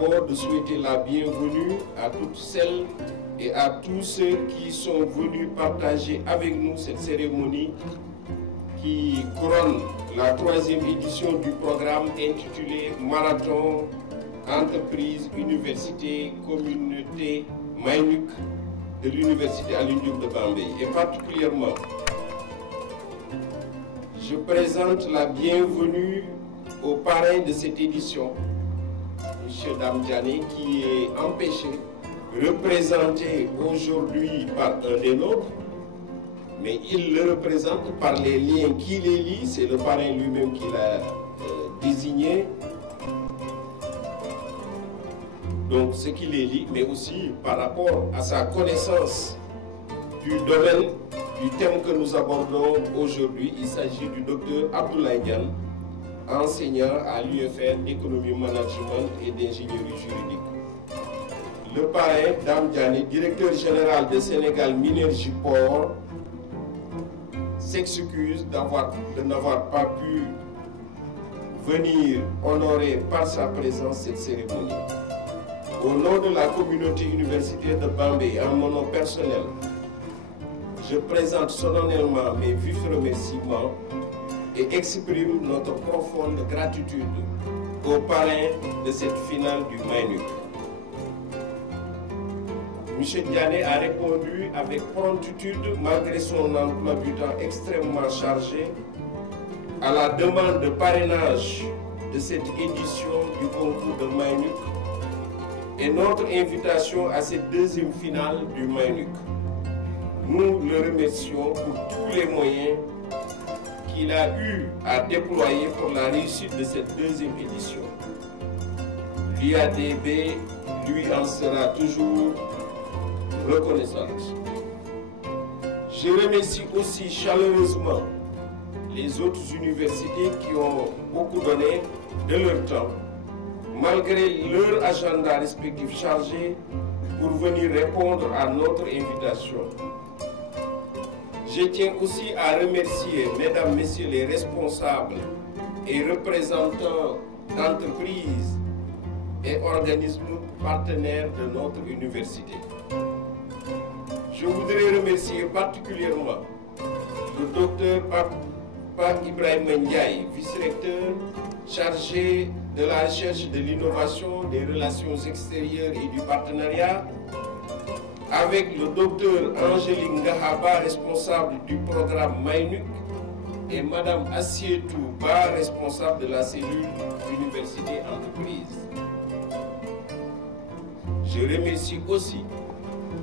d'abord de souhaiter la bienvenue à toutes celles et à tous ceux qui sont venus partager avec nous cette cérémonie qui couronne la 3e édition du programme intitulé Marathon Entreprise, Université, Communauté, Mainuk de l'Université Alioune Diop de Bambey. Et particulièrement, je présente la bienvenue au parrain de cette édition, M. Dame Diané, qui est empêché, représenté aujourd'hui par un des nôtres, mais il le représente par les liens qui les lient, c'est le parrain lui-même qui l'a désigné. Donc ce qui les lie, mais aussi par rapport à sa connaissance du domaine, du thème que nous abordons aujourd'hui. Il s'agit du docteur Abdoulaye Diane, enseignant à l'UFR d'économie management et d'ingénierie juridique. Le parrain, Dame Diané, directeur général de Sénégal Minergie Port, s'excuse de n'avoir pas pu venir honorer par sa présence cette cérémonie. Au nom de la communauté universitaire de Bambey, en mon nom personnel, je présente solennellement mes vifs remerciements et exprime notre profonde gratitude au parrain de cette finale du Mainuk. M. Diané a répondu avec promptitude, malgré son emploi du temps extrêmement chargé, à la demande de parrainage de cette édition du concours de Mainuk et notre invitation à cette 2e finale du Mainuk. Nous le remercions pour tous les moyens qu'il a eu à déployer pour la réussite de cette 2e édition. L'UADB lui en sera toujours reconnaissante. Je remercie aussi chaleureusement les autres universités qui ont beaucoup donné de leur temps, malgré leur agenda respectif chargé, pour venir répondre à notre invitation. Je tiens aussi à remercier, mesdames, messieurs les responsables et représentants d'entreprises et organismes partenaires de notre université. Je voudrais remercier particulièrement le docteur Pape Ibrahima Ndiaye, vice-recteur chargé de la recherche, de l'innovation, des relations extérieures et du partenariat, avec le docteur Angélique Ngahaba, responsable du programme Mainuk, et Madame Assietou Ba, responsable de la cellule Université Entreprise. Je remercie aussi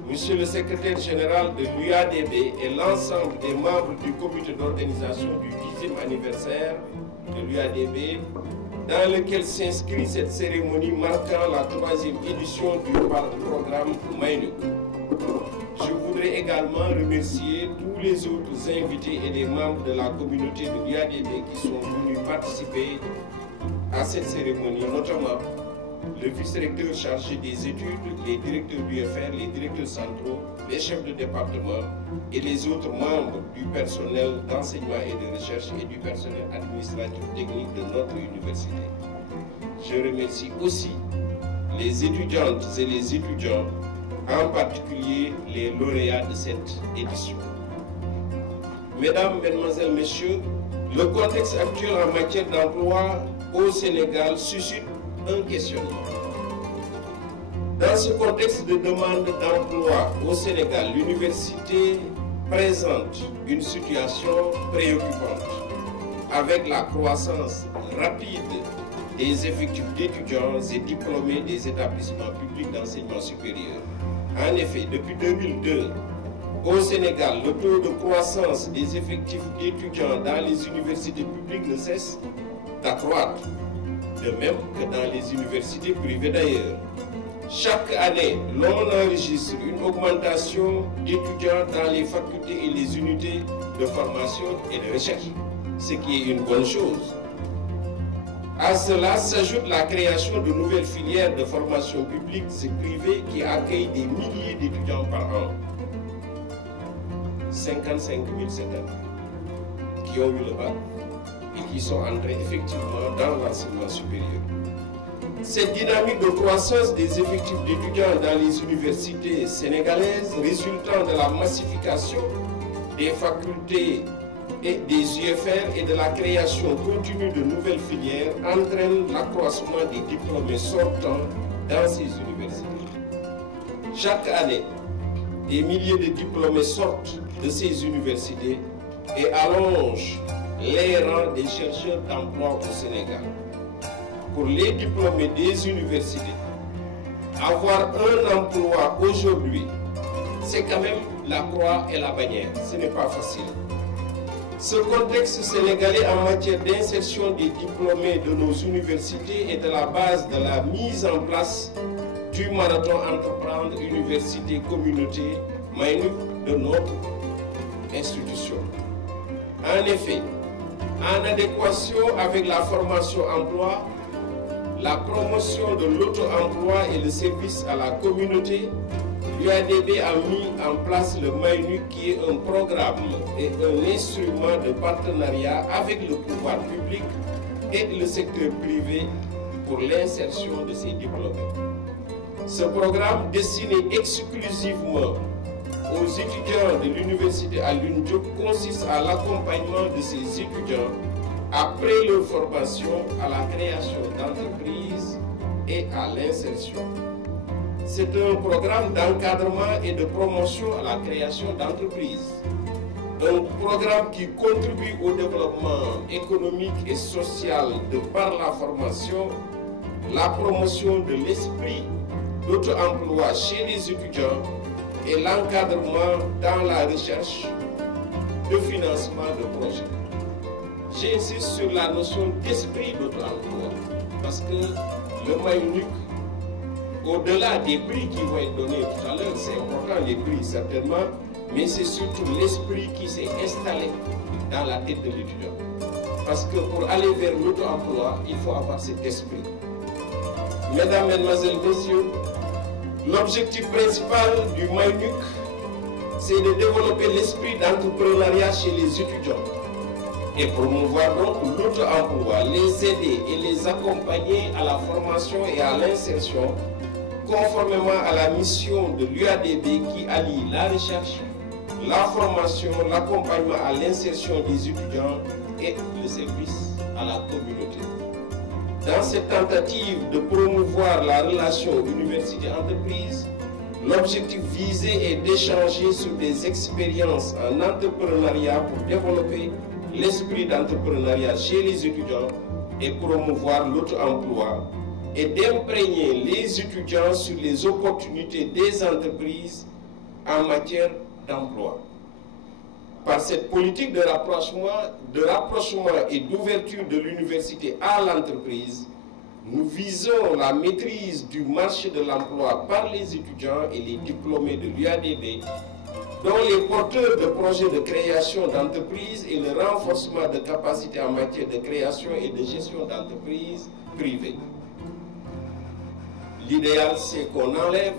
Monsieur le secrétaire général de l'UADB et l'ensemble des membres du comité d'organisation du 10e anniversaire de l'UADB, dans lequel s'inscrit cette cérémonie marquant la 3e édition du programme Mainuk. Je voudrais également remercier tous les autres invités et les membres de la communauté de l'UADB qui sont venus participer à cette cérémonie, notamment le vice-recteur chargé des études, les directeurs du UFR, les directeurs centraux, les chefs de département et les autres membres du personnel d'enseignement et de recherche et du personnel administratif technique de notre université. Je remercie aussi les étudiantes et les étudiants, en particulier les lauréats de cette édition. Mesdames, Mesdemoiselles, Messieurs, le contexte actuel en matière d'emploi au Sénégal suscite un questionnement. Dans ce contexte de demande d'emploi au Sénégal, l'université présente une situation préoccupante avec la croissance rapide des effectifs d'étudiants et diplômés des établissements publics d'enseignement supérieur. En effet, depuis 2002, au Sénégal, le taux de croissance des effectifs d'étudiants dans les universités publiques ne cesse d'accroître, de même que dans les universités privées d'ailleurs. Chaque année, l'on enregistre une augmentation d'étudiants dans les facultés et les unités de formation et de recherche, ce qui est une bonne chose. À cela s'ajoute la création de nouvelles filières de formation publique et privée qui accueillent des milliers d'étudiants par an. 55 000 cette année, qui ont eu le bac et qui sont entrés effectivement dans l'enseignement supérieur. Cette dynamique de croissance des effectifs d'étudiants dans les universités sénégalaises résultant de la massification des facultés et des UFR et de la création continue de nouvelles filières entraîne l'accroissement des diplômés sortants dans ces universités. Chaque année, des milliers de diplômés sortent de ces universités et allongent les rangs des chercheurs d'emploi au Sénégal. Pour les diplômés des universités, avoir un emploi aujourd'hui, c'est quand même la croix et la bannière. Ce n'est pas facile. Ce contexte sénégalais en matière d'insertion des diplômés de nos universités est à la base de la mise en place du marathon Entreprendre Université Communauté Maynouk de notre institution. En effet, en adéquation avec la formation emploi, la promotion de l'auto-emploi et le service à la communauté, l'UADB a mis en place le Maynouk qui est un programme et un instrument de partenariat avec le pouvoir public et le secteur privé pour l'insertion de ces diplômés. Ce programme destiné exclusivement aux étudiants de l'université Alioune Diop consiste à l'accompagnement de ces étudiants après leur formation à la création d'entreprises et à l'insertion. C'est un programme d'encadrement et de promotion à la création d'entreprises. Un programme qui contribue au développement économique et social de par la formation, la promotion de l'esprit d'auto-emploi chez les étudiants et l'encadrement dans la recherche de financement de projets. J'insiste sur la notion d'esprit d'auto-emploi parce que le Maynouk, au-delà des prix qui vont être donnés tout à l'heure, c'est important les prix certainement, mais c'est surtout l'esprit qui s'est installé dans la tête de l'étudiant. Parce que pour aller vers l'auto-emploi, il faut avoir cet esprit. Mesdames, Mesdemoiselles, Messieurs, l'objectif principal du Maynouk, c'est de développer l'esprit d'entrepreneuriat chez les étudiants et promouvoir donc l'auto-emploi, les aider et les accompagner à la formation et à l'insertion conformément à la mission de l'UADB qui allie la recherche, la formation, l'accompagnement à l'insertion des étudiants et le service à la communauté. Dans cette tentative de promouvoir la relation université-entreprise, l'objectif visé est d'échanger sur des expériences en entrepreneuriat pour développer l'esprit d'entrepreneuriat chez les étudiants et promouvoir l'auto-emploi et d'imprégner les étudiants sur les opportunités des entreprises en matière d'emploi. Par cette politique de rapprochement et d'ouverture de l'université à l'entreprise, nous visons la maîtrise du marché de l'emploi par les étudiants et les diplômés de l'UADB, dont les porteurs de projets de création d'entreprises et le renforcement de capacités en matière de création et de gestion d'entreprises privées. L'idéal, c'est qu'on enlève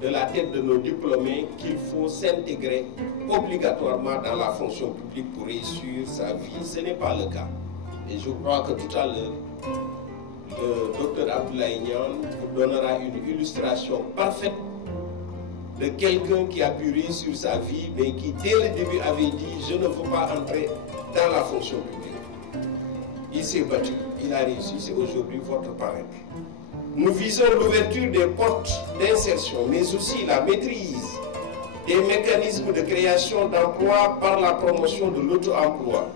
de la tête de nos diplômés qu'il faut s'intégrer obligatoirement dans la fonction publique pour réussir sa vie. Ce n'est pas le cas. Et je crois que tout à l'heure, le docteur Abdoulaye Niane vous donnera une illustration parfaite de quelqu'un qui a pu réussir sa vie, mais qui dès le début avait dit « je ne veux pas entrer dans la fonction publique ». Il s'est battu, il a réussi, c'est aujourd'hui votre parrain. Nous visons l'ouverture des portes d'insertion, mais aussi la maîtrise des mécanismes de création d'emploi par la promotion de l'auto-emploi,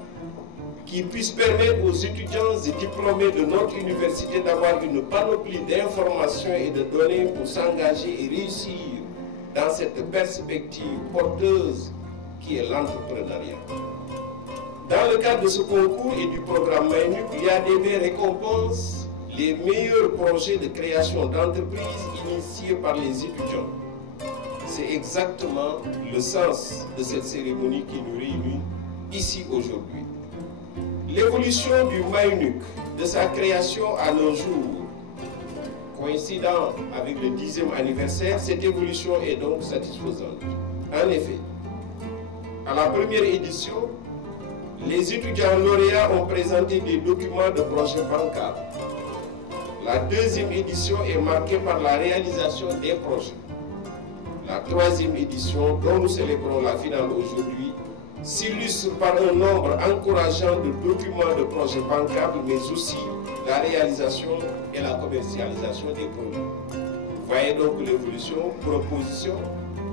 qui puisse permettre aux étudiants et diplômés de notre université d'avoir une panoplie d'informations et de données pour s'engager et réussir dans cette perspective porteuse qui est l'entrepreneuriat. Dans le cadre de ce concours et du programme Maynouk, l'UADB récompense les meilleurs projets de création d'entreprises initiés par les étudiants. C'est exactement le sens de cette cérémonie qui nous réunit ici aujourd'hui. L'évolution du Maynouk, de sa création à nos jours, coïncidant avec le 10e anniversaire, cette évolution est donc satisfaisante. En effet, à la première édition, les étudiants lauréats ont présenté des documents de projet bancaire. La deuxième édition est marquée par la réalisation des projets. La troisième édition, dont nous célébrons la finale aujourd'hui, s'illustre par un nombre encourageant de documents de projets bancables, mais aussi la réalisation et la commercialisation des produits. Vous voyez donc l'évolution, proposition,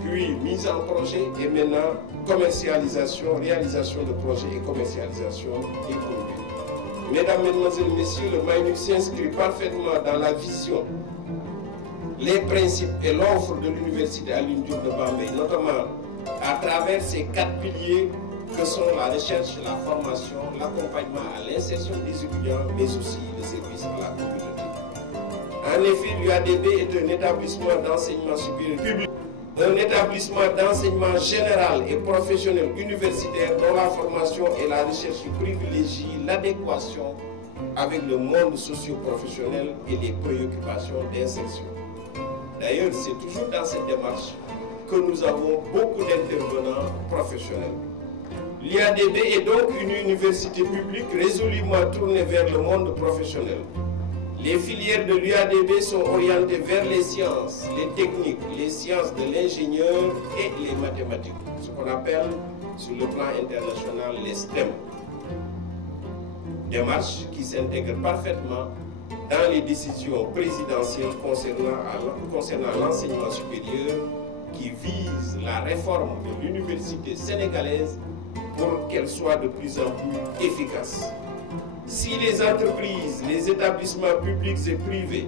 puis mise en projet et maintenant commercialisation, réalisation de projets et commercialisation des produits. Mesdames, Mesdemoiselles, Messieurs, le MAINUC s'inscrit parfaitement dans la vision, les principes et l'offre de l'Université Alioune Diop de Bambey, notamment à travers ces 4 piliers que sont la recherche, la formation, l'accompagnement à l'insertion des étudiants, mais aussi le service à la communauté. En effet, l'UADB est un établissement d'enseignement supérieur public, un établissement d'enseignement général et professionnel universitaire dont la formation et la recherche privilégient l'adéquation avec le monde socio-professionnel et les préoccupations d'insertion. D'ailleurs, c'est toujours dans cette démarche que nous avons beaucoup d'intervenants professionnels. L'IADB est donc une université publique résolument tournée vers le monde professionnel. Les filières de l'UADB sont orientées vers les sciences, les techniques, les sciences de l'ingénieur et les mathématiques, ce qu'on appelle sur le plan international les STEM. Démarche qui s'intègre parfaitement dans les décisions présidentielles concernant l'enseignement supérieur qui vise la réforme de l'université sénégalaise pour qu'elle soit de plus en plus efficace. Si les entreprises, les établissements publics et privés,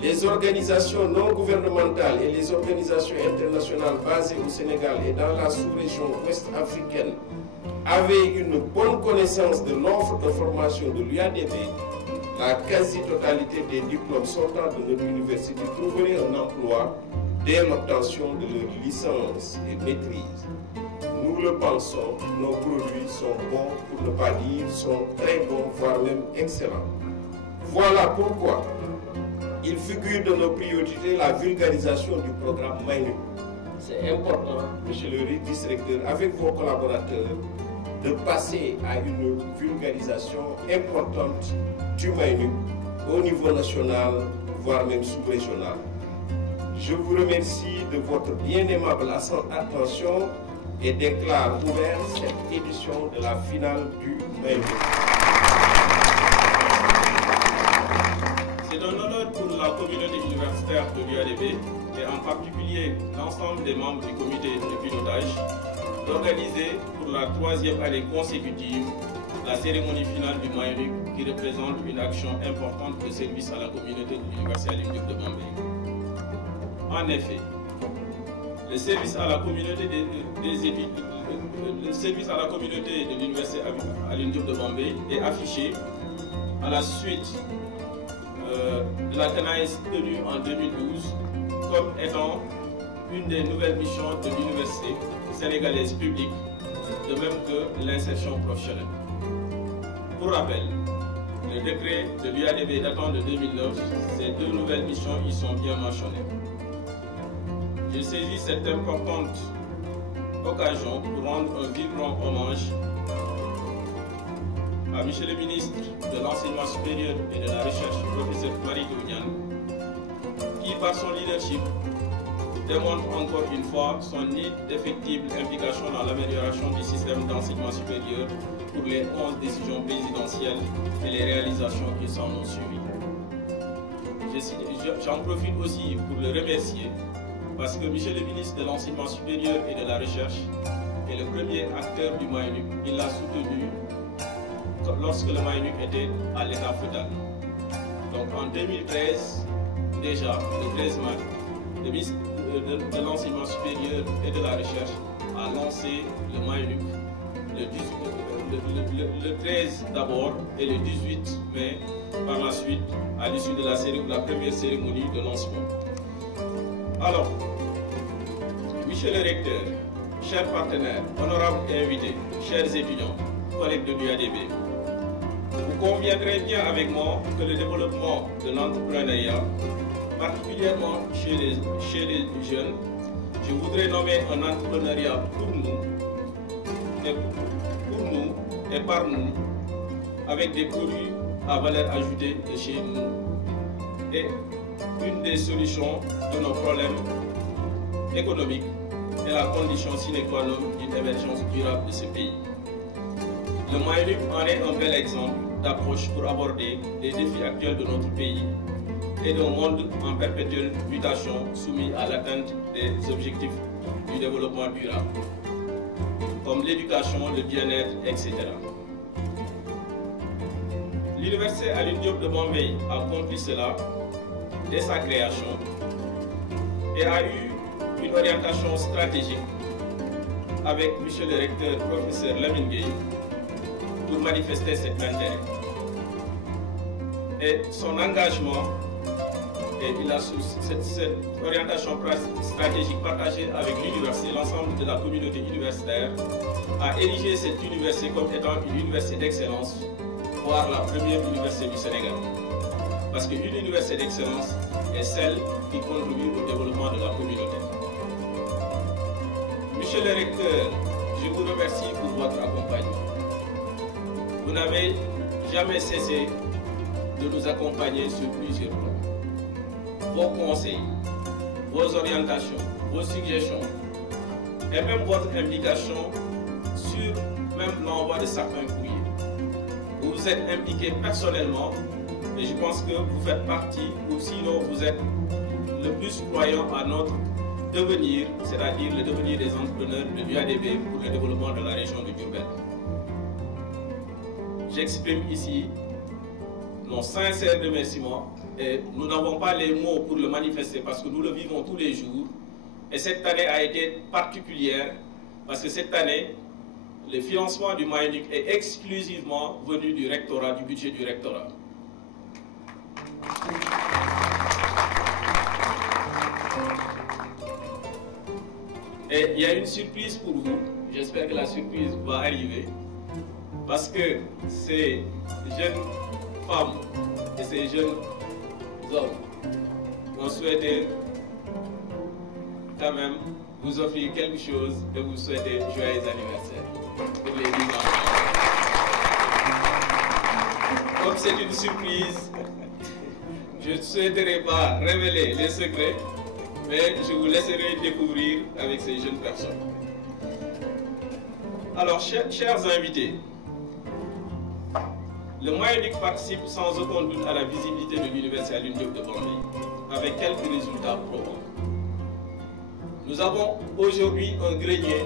les organisations non gouvernementales et les organisations internationales basées au Sénégal et dans la sous-région ouest africaine avaient une bonne connaissance de l'offre de formation de l'UADB, la quasi-totalité des diplômes sortant de notre université trouveraient un emploi dès l'obtention de leur licence et maîtrise. Nous le pensons, nos produits sont bons, pour ne pas dire sont très bons, voire même excellents. Voilà pourquoi il figure de nos priorités la vulgarisation du programme MAINUC. C'est important, monsieur le vice-recteur, avec vos collaborateurs, de passer à une vulgarisation importante du MAINUC au niveau national, voire même sous-régional. Je vous remercie de votre bien aimable attention et déclare ouverte cette édition de la finale du MAINUC. C'est un honneur pour la communauté universitaire de l'UADB et en particulier l'ensemble des membres du comité de pilotage d'organiser pour la 3e année consécutive la cérémonie finale du MAINUC qui représente une action importante de service à la communauté de l'Université Alioune Diop de Bambey. En effet, le service à la communauté de l'Université Alioune Diop de Bambey est affiché à la suite de la CNAES tenue en 2012 comme étant une des nouvelles missions de l'université sénégalaise publique, de même que l'insertion professionnelle. Pour rappel, le décret de l'UADB datant de 2009, ces 2 nouvelles missions y sont bien mentionnées. Je saisis cette importante occasion pour rendre un vibrant hommage à M. le ministre de l'Enseignement supérieur et de la Recherche, professeur Mary Teuw Niane, qui par son leadership démontre encore une fois son indéfectible implication dans l'amélioration du système d'enseignement supérieur pour les 11 décisions présidentielles et les réalisations qui s'en ont suivi. J'en profite aussi pour le remercier parce que M. le ministre de l'Enseignement supérieur et de la Recherche est le premier acteur du MAINUC. Il l'a soutenu lorsque le MAINUC était à l'état fédéral. Donc en 2013, déjà, le 13 mars, le ministre de l'Enseignement supérieur et de la Recherche a lancé le MAINUC le 13 d'abord et le 18 mai par la suite à l'issue de la première cérémonie de lancement. Alors, monsieur le recteur, chers partenaires, honorables invités, chers étudiants, collègues de l'UADB, vous conviendrez bien avec moi que le développement de l'entrepreneuriat, particulièrement chez les jeunes, je voudrais nommer un entrepreneuriat pour nous et par nous, avec des produits à valeur ajoutée de chez nous, est une des solutions de nos problèmes économiques et la condition sine qua non d'une émergence durable de ce pays. Le Mayunuc en est un bel exemple d'approche pour aborder les défis actuels de notre pays et d'un monde en perpétuelle mutation soumis à l'atteinte des objectifs du développement durable, comme l'éducation, le bien-être, etc. L'Université Alioune Diop de Bombay a accompli cela dès sa création et a eu une orientation stratégique avec M. le recteur, professeur Lamine Gueye, pour manifester cet intérêt. Et son engagement, et il a cette orientation stratégique partagée avec l'université, l'ensemble de la communauté universitaire, a érigé cette université comme étant une université d'excellence, voire la première université du Sénégal. Parce qu'une université d'excellence est celle qui contribue au développement de la communauté. Monsieur le recteur, je vous remercie pour votre accompagnement. Vous n'avez jamais cessé de nous accompagner sur plusieurs plans. Vos conseils, vos orientations, vos suggestions et même votre implication sur même l'envoi de certains courriers. Vous vous êtes impliqué personnellement et je pense que vous faites partie, ou sinon vous êtes le plus croyant à notre devenir, c'est-à-dire le devenir des entrepreneurs de l'UADB pour le développement de la région de Diourbel. J'exprime ici nos sincères remerciements et nous n'avons pas les mots pour le manifester parce que nous le vivons tous les jours et cette année a été particulière parce que cette année, le financement du Mayunuc est exclusivement venu du rectorat, du budget du rectorat. Et il y a une surprise pour vous, j'espère que la surprise va arriver, parce que ces jeunes femmes et ces jeunes hommes ont souhaité quand même vous offrir quelque chose et vous souhaiter joyeux anniversaire pour les 10 ans. Comme c'est une surprise, je ne souhaiterais pas révéler les secrets, mais je vous laisserai découvrir avec ces jeunes personnes. Alors, chers invités, le Mayunuc participe sans aucun doute à la visibilité de l'Université Alioune Diop de Bombay, avec quelques résultats probants. Nous avons aujourd'hui un grenier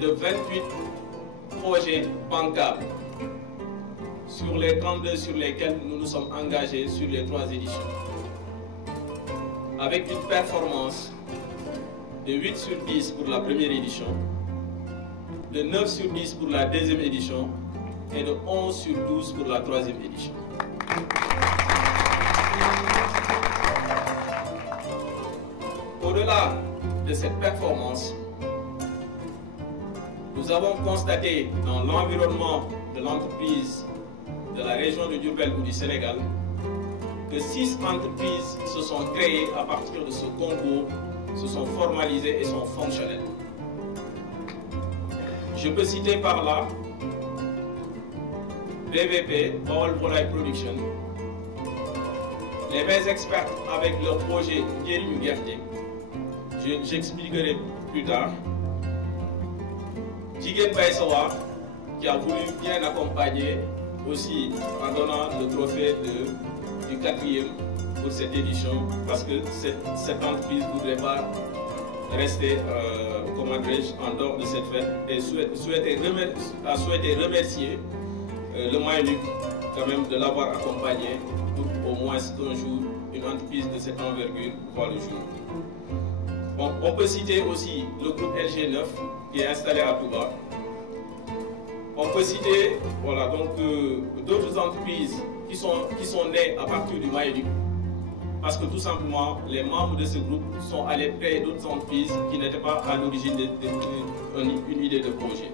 de 28 projets bancables sur les 32 sur lesquels nous nous sommes engagés sur les 3 éditions, avec une performance de 8 sur 10 pour la première édition, de 9 sur 10 pour la deuxième édition et de 11 sur 12 pour la troisième édition. Au-delà de cette performance, nous avons constaté dans l'environnement de l'entreprise de la région de Diourbel ou du Sénégal que 6 entreprises se sont créées à partir de ce concours, se sont formalisées et sont fonctionnelles. Je peux citer par là BVP, Bawol Volaille Production, les mêmes experts avec leur projet Njeriñu Gerte, j'expliquerai plus tard. Jigéen Bay Sawar, qui a voulu bien accompagner aussi en donnant le trophée du 4e pour cette édition, parce que cette entreprise ne voudrait pas rester en dehors de cette fête et a souhaité remercier le Mayunuc quand même de l'avoir accompagné pour au moins un jour une entreprise de cette envergure voir le jour. Bon, on peut citer aussi le groupe LG9 qui est installé à Touba. On peut citer voilà, d'autres entreprises qui sont nées à partir du Mayunuc, parce que tout simplement les membres de ce groupe sont allés créer d'autres entreprises qui n'étaient pas à l'origine d'une idée de projet.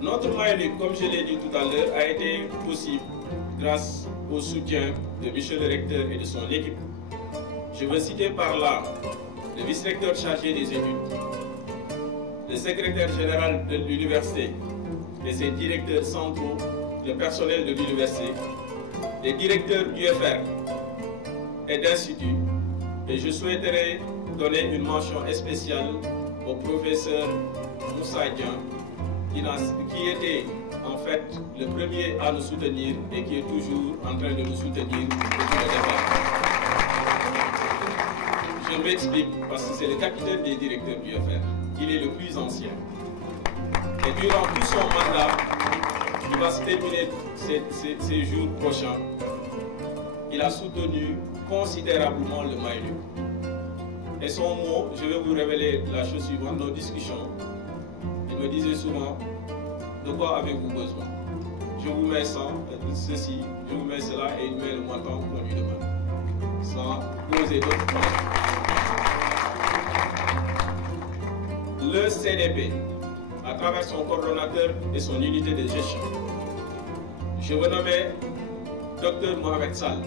Notre Mayunuc, comme je l'ai dit tout à l'heure, a été possible grâce au soutien de M. le recteur et de son équipe. Je veux citer par là le vice-recteur chargé des études, le secrétaire général de l'université et ses directeurs centraux, le personnel de l'université, des directeurs d'UFR et d'instituts, et je souhaiterais donner une mention spéciale au professeur Moussa Dian, qui était en fait le premier à nous soutenir et qui est toujours en train de nous soutenir depuis le départ. Je m'explique parce que c'est le capitaine des directeurs du UFR. Il est le plus ancien. Et durant tout son mandat, qui va se terminer ces jours prochains, il a soutenu considérablement le Maïluc. Et son mot, je vais vous révéler la chose suivante, nos discussions. Il me disait souvent, de quoi avez-vous besoin? Je vous mets ceci, je vous mets cela, et il met le montant qu'on lui demande, sans poser d'autres questions. Le CDP, à travers son coordonnateur et son unité de gestion, je vous nommais Dr Mohamed Sall.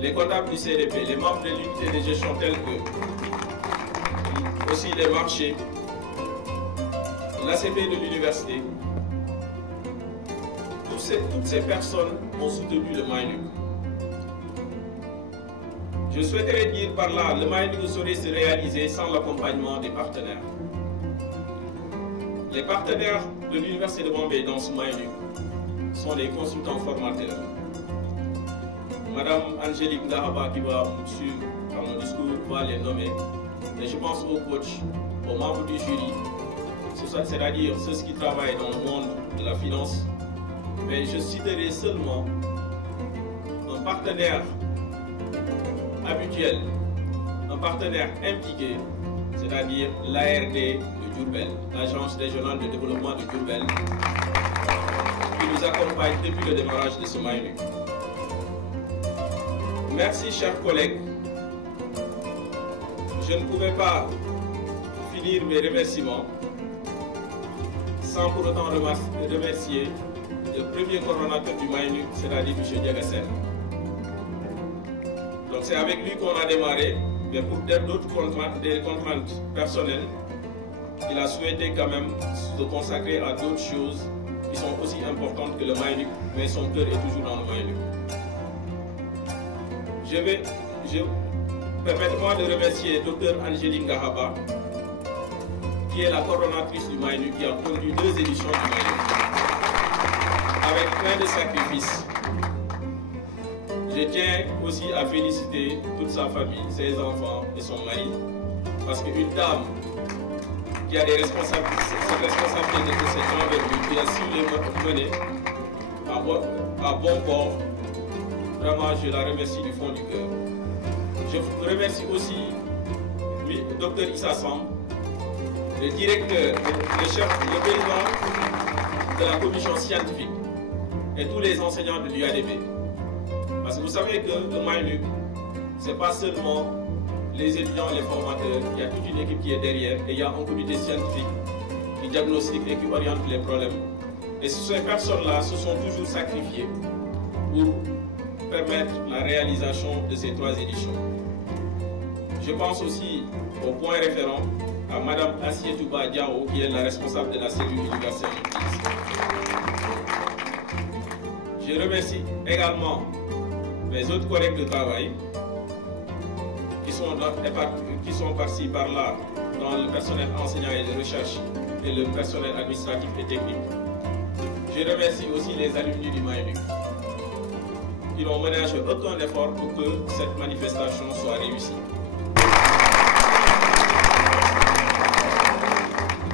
Les comptables du CDP, les membres de l'unité de gestion tels que aussi les marchés, l'ACP de l'université, toutes ces personnes ont soutenu le Maïluc. Je souhaiterais dire par là, le Maïluc ne saurait se réaliser sans l'accompagnement des partenaires. Les partenaires de l'université de Bombay dans ce Maïluc sont des consultants formateurs. Madame Angélique Ndahaba qui va suivre par mon discours va les nommer. Et je pense aux coachs, aux membres du jury, c'est-à-dire ceux qui travaillent dans le monde de la finance. Mais je citerai seulement un partenaire habituel, un partenaire impliqué, c'est-à-dire l'ARD de Diourbel, l'Agence régionale de développement de Diourbel, qui nous accompagne depuis le démarrage de ce Maïluc. Merci, chers collègues. Je ne pouvais pas finir mes remerciements sans pour autant remercier le premier coordonnateur du Maïluc, c'est-à-dire M. Diagassène. Donc c'est avec lui qu'on a démarré, mais pour d'autres des contraintes personnelles, il a souhaité quand même se consacrer à d'autres choses qui sont aussi importantes que le Maïluc, mais son cœur est toujours dans le Maïluc. Permettez-moi de remercier Dr Angélique Ndahaba, qui est la coordonnatrice du Maïluc, qui a conduit 2 éditions du Maïluc, avec plein de sacrifices. Je tiens aussi à féliciter toute sa famille, ses enfants et son mari, parce qu'une dame qui a des responsabilités de cette envergure, qui a su les mener à bon port, vraiment je la remercie du fond du cœur. Je remercie aussi Dr Issa Samb, le directeur, le président de la commission scientifique et tous les enseignants de l'UADB. Parce que vous savez que le Maïluc, ce n'est pas seulement les étudiants et les formateurs, il y a toute une équipe qui est derrière et il y a un comité scientifique qui diagnostique et qui oriente les problèmes. Et ces personnes-là se sont toujours sacrifiées pour permettre la réalisation de ces 3 éditions. Je pense aussi au point référent à Mme Assietuba Diao, qui est la responsable de la cellule universitaire. Je remercie également mes autres collègues de travail qui sont par-ci par-là dans le personnel enseignant et de recherche et le personnel administratif et technique. Je remercie aussi les alumni du Maïluc. Ils n'ont ménagé aucun effort pour que cette manifestation soit réussie.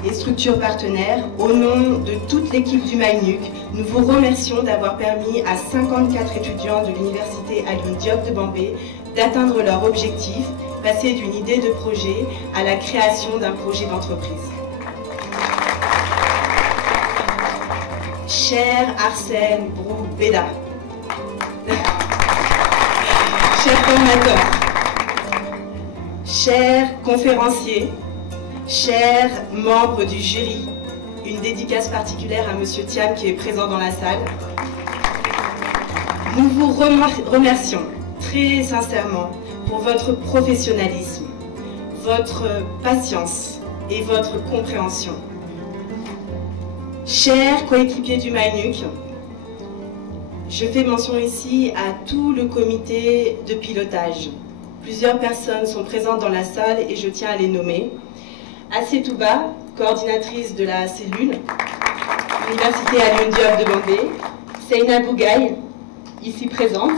Les structures partenaires, au nom de toute l'équipe du Maïluc, nous vous remercions d'avoir permis à 54 étudiants de l'université Alioune Diop de Bombay d'atteindre leur objectif, passer d'une idée de projet à la création d'un projet d'entreprise. Cher Arsène Brou-Beda, chers formateurs, chers conférenciers, chers membres du jury, une dédicace particulière à M. Thiam qui est présent dans la salle. Nous vous remercions très sincèrement pour votre professionnalisme, votre patience et votre compréhension. Chers coéquipiers du Maïluc, Je fais mention ici à tout le comité de pilotage. Plusieurs personnes sont présentes dans la salle et je tiens à les nommer. Assetouba, coordinatrice de la cellule, Université Alioune Diop de Bambey. Seyna Bougaï, ici présente,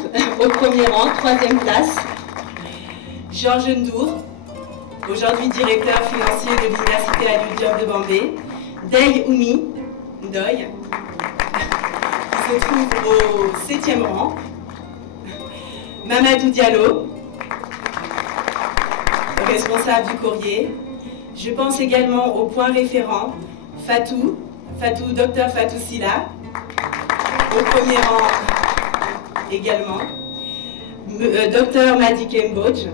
au premier rang, 3e place. Georges Ndour, aujourd'hui directeur financier de l'Université Alioune Diop de Bambey. Dey Oumi, Ndoye, qui se trouve au 7e rang. Mamadou Diallo, responsable du courrier. Je pense également au point référent, Dr Fatou Silla, au premier rang également. Dr Madi Kembodj.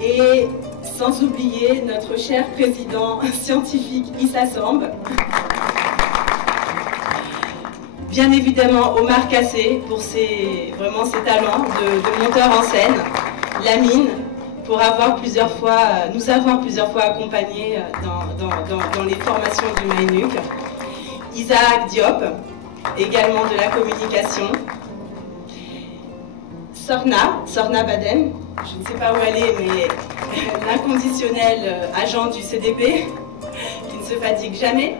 Et sans oublier notre cher président scientifique Issa Samb. Bien évidemment Omar Kassé pour vraiment ses talents de monteur en scène. Lamine pour nous avoir plusieurs fois accompagnés dans les formations du MAENUC. Isaac Diop, également de la communication. Sorna Badem, je ne sais pas où elle est, mais l'inconditionnel agent du CDP, qui ne se fatigue jamais.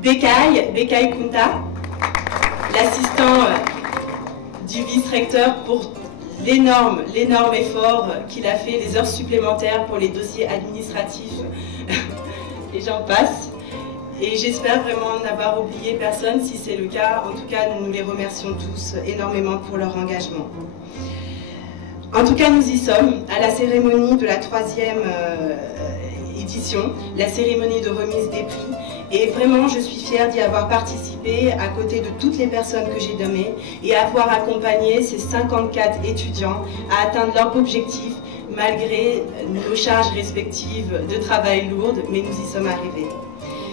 Bekay Kunta, l'assistant du vice-recteur pour l'énorme effort qu'il a fait, les heures supplémentaires pour les dossiers administratifs, et j'en passe. Et j'espère vraiment n'avoir oublié personne. Si c'est le cas, en tout cas, nous les remercions tous énormément pour leur engagement. En tout cas, nous y sommes à la cérémonie de la 3e édition, la cérémonie de remise des prix. Et vraiment, je suis fière d'y avoir participé à côté de toutes les personnes que j'ai nommées et avoir accompagné ces 54 étudiants à atteindre leur objectif malgré nos charges respectives de travail lourdes, mais nous y sommes arrivés.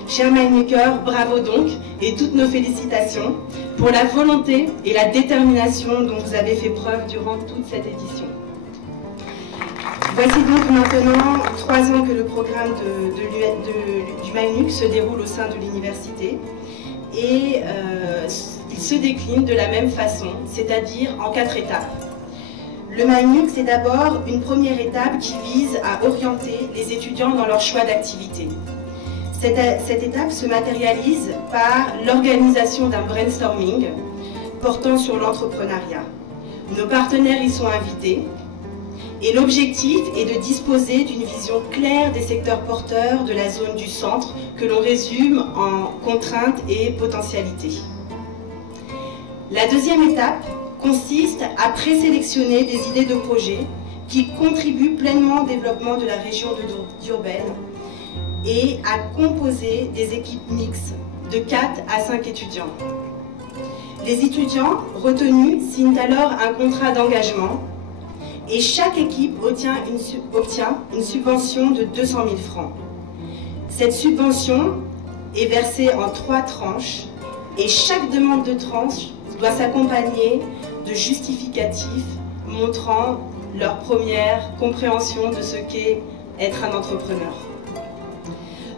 Chers MAENUCers, bravo donc et toutes nos félicitations pour la volonté et la détermination dont vous avez fait preuve durant toute cette édition. Voici donc maintenant 3 ans que le programme du MAENUC se déroule au sein de l'université et il se décline de la même façon, c'est-à-dire en 4 étapes. Le MAENUC, c'est d'abord une première étape qui vise à orienter les étudiants dans leur choix d'activité. Cette étape se matérialise par l'organisation d'un brainstorming portant sur l'entrepreneuriat. Nos partenaires y sont invités et l'objectif est de disposer d'une vision claire des secteurs porteurs de la zone du centre que l'on résume en contraintes et potentialités. La deuxième étape consiste à présélectionner des idées de projet qui contribuent pleinement au développement de la région d'Urbaine et à composer des équipes mixtes de 4 à 5 étudiants. Les étudiants retenus signent alors un contrat d'engagement et chaque équipe obtient une subvention de 200 000 francs. Cette subvention est versée en 3 tranches et chaque demande de tranche doit s'accompagner de justificatifs montrant leur première compréhension de ce qu'est être un entrepreneur.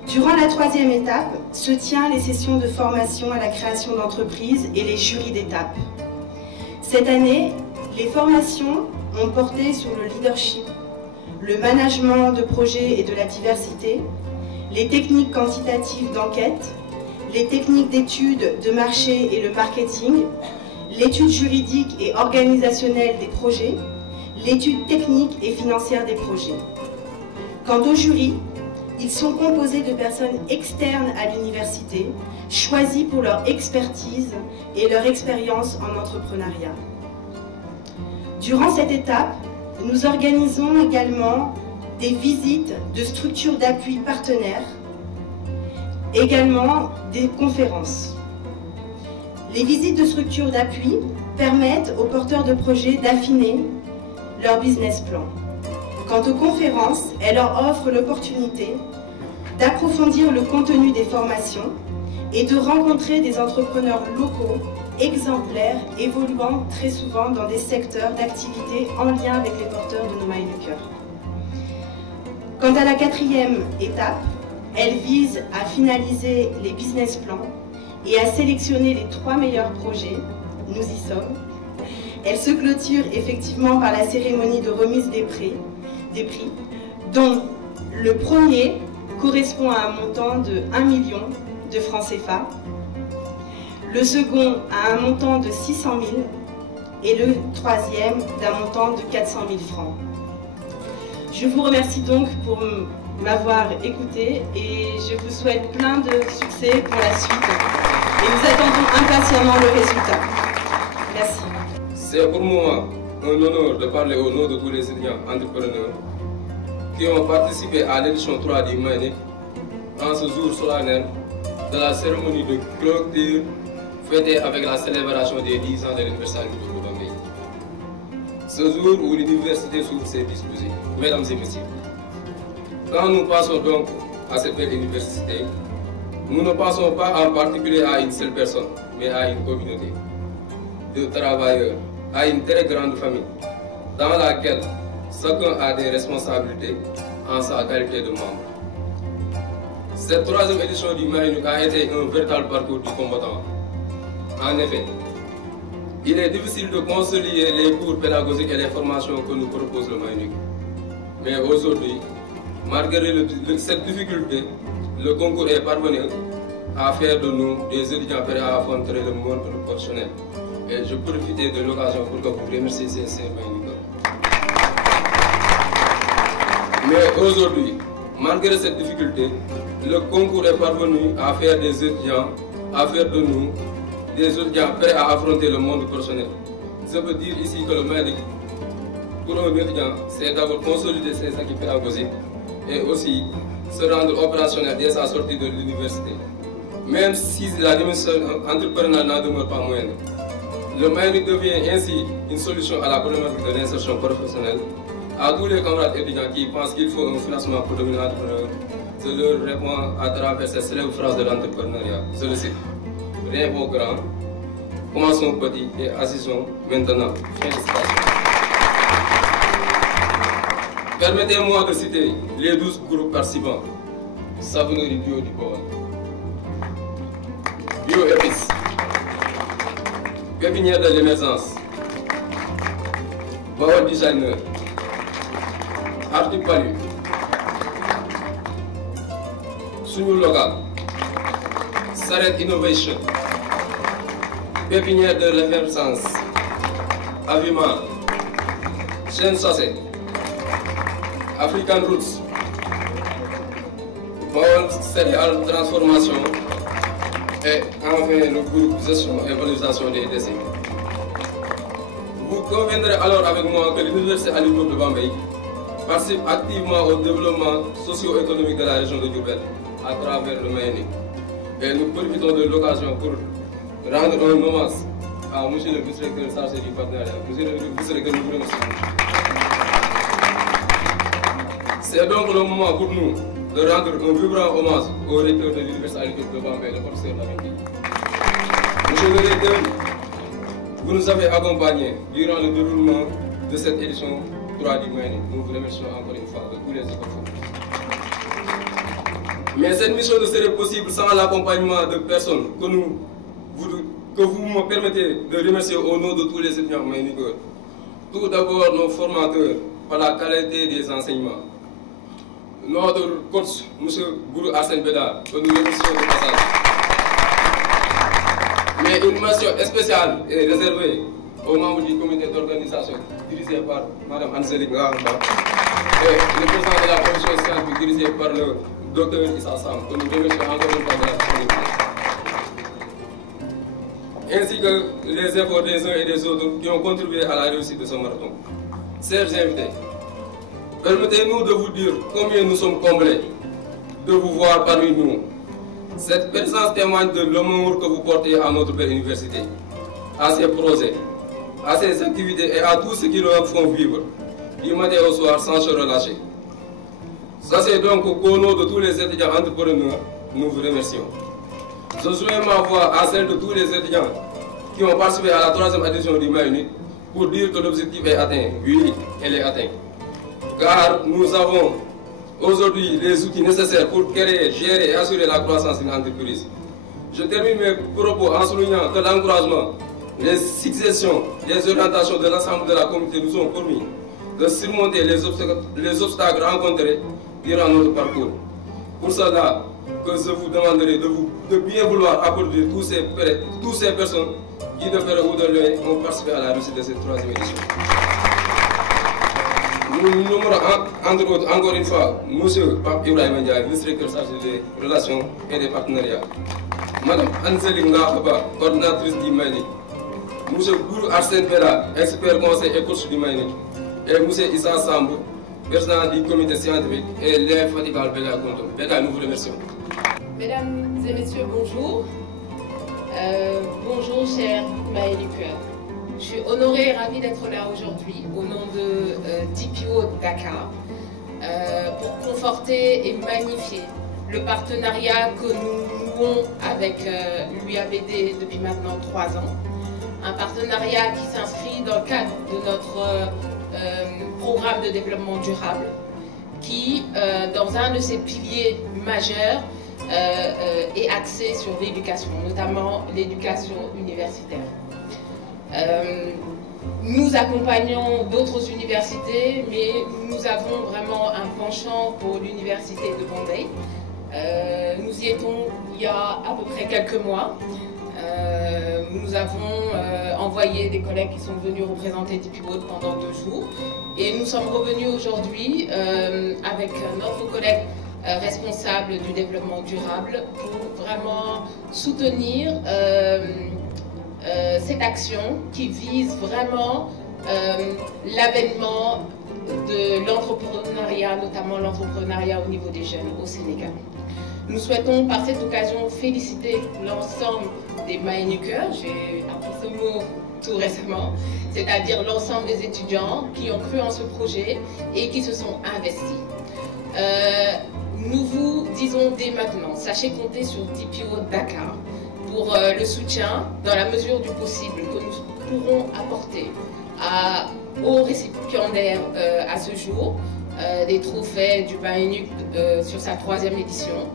Durant la 3e étape se tiennent les sessions de formation à la création d'entreprises et les jurys d'étape. Cette année, les formations ont porté sur le leadership, le management de projets et de la diversité, les techniques quantitatives d'enquête, les techniques d'études de marché et le marketing, l'étude juridique et organisationnelle des projets, l'étude technique et financière des projets. Quant au jury, ils sont composés de personnes externes à l'université, choisies pour leur expertise et leur expérience en entrepreneuriat. Durant cette étape, nous organisons également des visites de structures d'appui partenaires, également des conférences. Les visites de structures d'appui permettent aux porteurs de projets d'affiner leur business plan. Quant aux conférences, elles leur offrent l'opportunité d'approfondir le contenu des formations et de rencontrer des entrepreneurs locaux exemplaires évoluant très souvent dans des secteurs d'activité en lien avec les porteurs de nos MAENUCers. Quant à la 4e étape, Elle vise à finaliser les business plans et à sélectionner les 3 meilleurs projets. Nous y sommes. Elle se clôture effectivement par la cérémonie de remise des prix, dont le premier correspond à un montant de 1 million de francs CFA, le second à un montant de 600 000 et le troisième d'un montant de 400 000 francs. Je vous remercie donc pour m'avoir écouté et je vous souhaite plein de succès pour la suite et nous attendons impatiemment le résultat. Merci. C'est pour moi un honneur de parler au nom de tous les étudiants entrepreneurs qui ont participé à l'édition 3 du MAENIC en ce jour solennel de la cérémonie de clôture fêtée avec la célébration des 10 ans de l'Université de Bambey. Ce jour où l'université s'ouvre ses dispositifs. Mesdames et messieurs, quand nous passons donc à cette belle université, nous ne pensons pas en particulier à une seule personne, mais à une communauté de travailleurs, à une très grande famille, dans laquelle chacun a des responsabilités en sa qualité de membre. Cette 3e édition du MAENIC a été un véritable parcours du combattant. En effet, il est difficile de concilier les cours pédagogiques et les formations que nous propose le MAENIC. Mais aujourd'hui, malgré cette difficulté, le concours est parvenu à faire de nous des étudiants prêts à affronter le monde professionnel. Et je profite de l'occasion pour que vous remerciez ces MAENIC. Mais aujourd'hui, malgré cette difficulté, le concours est parvenu à faire des étudiants, à faire de nous des étudiants prêts à affronter le monde professionnel. Je veux dire ici que le MAENIC, pour un étudiant, c'est d'abord consolider ses acquis pédagogiques et aussi se rendre opérationnel dès sa sortie de l'université. Même si la dimension entrepreneuriale n'en demeure pas moindre, le MAENIC devient ainsi une solution à la problématique de l'insertion professionnelle. À tous les camarades étudiants qui pensent qu'il faut un financement pour devenir entrepreneur, je leur réponds à travers cette célèbre phrase de l'entrepreneuriat. Je le cite. Rêvons grand, commençons petit et agissons maintenant. Fin de citation. Permettez-moi de citer les 12 groupes participants. Savonnerie bio du Baol, Bio-Épices, Pépinière de l'émergence, Baol Designer, Artipalu, Suñu Local, Saret Innovation, Pépinière de l'émergence, Avima, Chêne Chassé, African Roots, Baol Céréales Transformation et enfin le groupe Gestion et Valorisation des déchets. Vous conviendrez alors avec moi que l'Université Alioune Diop de Bambey participe activement au développement socio-économique de la région de Diourbel à travers le MAENIC. Et nous profitons de l'occasion pour rendre un hommage à M. le vice-recteur chargé du partenariat. Monsieur le vice-recteur, nous vous remercions. C'est donc le moment pour nous de rendre un vibrant hommage au recteur de l'Université Alioune Diop de Bambey, le professeur Lamine. Monsieur le recteur, vous nous avez accompagnés durant le déroulement de cette édition 3 du MAENIC. Nous vous remercions encore une fois de tous les efforts. Mais cette mission ne serait possible sans l'accompagnement de personnes que vous me permettez de remercier au nom de tous les étudiants MAENICeurs. Tout d'abord nos formateurs par la qualité des enseignements. Notre coach, M. Gourou Arsène Bédard, que nous remercions de passage. Mais une mention spéciale est réservée aux membres du comité d'organisation dirigé par Mme Angélique Ngamba et le président de la commission scientifique dirigé par le Dr Issa Sam, que nous remercions encore une fois de la disponibilité. Ainsi que les efforts des uns et des autres qui ont contribué à la réussite de ce marathon. Chers invités, permettez-nous de vous dire combien nous sommes comblés de vous voir parmi nous. Cette présence témoigne de l'amour que vous portez à notre belle université, à ses projets, à ses activités et à tout ce qui nous font vivre, du matin au soir sans se relâcher. Sachez donc qu'au nom de tous les étudiants entrepreneurs, nous vous remercions. Je joins ma voix à celle de tous les étudiants qui ont participé à la 3e édition du MAENIC pour dire que l'objectif est atteint. Oui, elle est atteinte. Car nous avons aujourd'hui les outils nécessaires pour créer, gérer et assurer la croissance d'une entreprise. Je termine mes propos en soulignant que l'encouragement, les suggestions, les orientations de l'ensemble de la communauté nous ont permis de surmonter les obstacles rencontrés durant notre parcours. Pour cela, que je vous demanderai de bien vouloir applaudir toutes ces personnes qui de près ou de loin ont participé à la réussite de cette 3e édition. Nous nommerons entre autres encore une fois M. Pape Ibrahima Ndiaye, directeur chargé des relations et des partenariats, Mme Anne-Céline Ngakaba, coordinatrice du MAINIC, M. Gourou Arsène Bella, expert conseil et coach du MAINIC, et M. Issa Sambou, président du comité scientifique, et l'infatigable Bella Kontom. Bella, nous vous remercions. Mesdames et messieurs, bonjour. Bonjour, chers MAINICeurs. Je suis honorée et ravie d'être là aujourd'hui au nom de DPO Dakar pour conforter et magnifier le partenariat que nous nouons avec l'UABD depuis maintenant 3 ans. Un partenariat qui s'inscrit dans le cadre de notre programme de développement durable qui, dans un de ses piliers majeurs, est axé sur l'éducation, notamment l'éducation universitaire. Nous accompagnons d'autres universités, mais nous avons vraiment un penchant pour l'université de Bombay. Nous y étions il y a à peu près quelques mois. Nous avons envoyé des collègues qui sont venus représenter DPO pendant 2 jours. Et nous sommes revenus aujourd'hui avec notre collègue responsable du développement durable pour vraiment soutenir cette action qui vise vraiment l'avènement de l'entrepreneuriat, notamment l'entrepreneuriat au niveau des jeunes au Sénégal. Nous souhaitons par cette occasion féliciter l'ensemble des MAINICeurs, j'ai appris ce mot tout récemment, c'est-à-dire l'ensemble des étudiants qui ont cru en ce projet et qui se sont investis. Nous vous disons dès maintenant, sachez compter sur DPO Dakar pour le soutien, dans la mesure du possible, que nous pourrons apporter aux récipiendaires à ce jour des trophées du MAINIC sur sa 3e édition,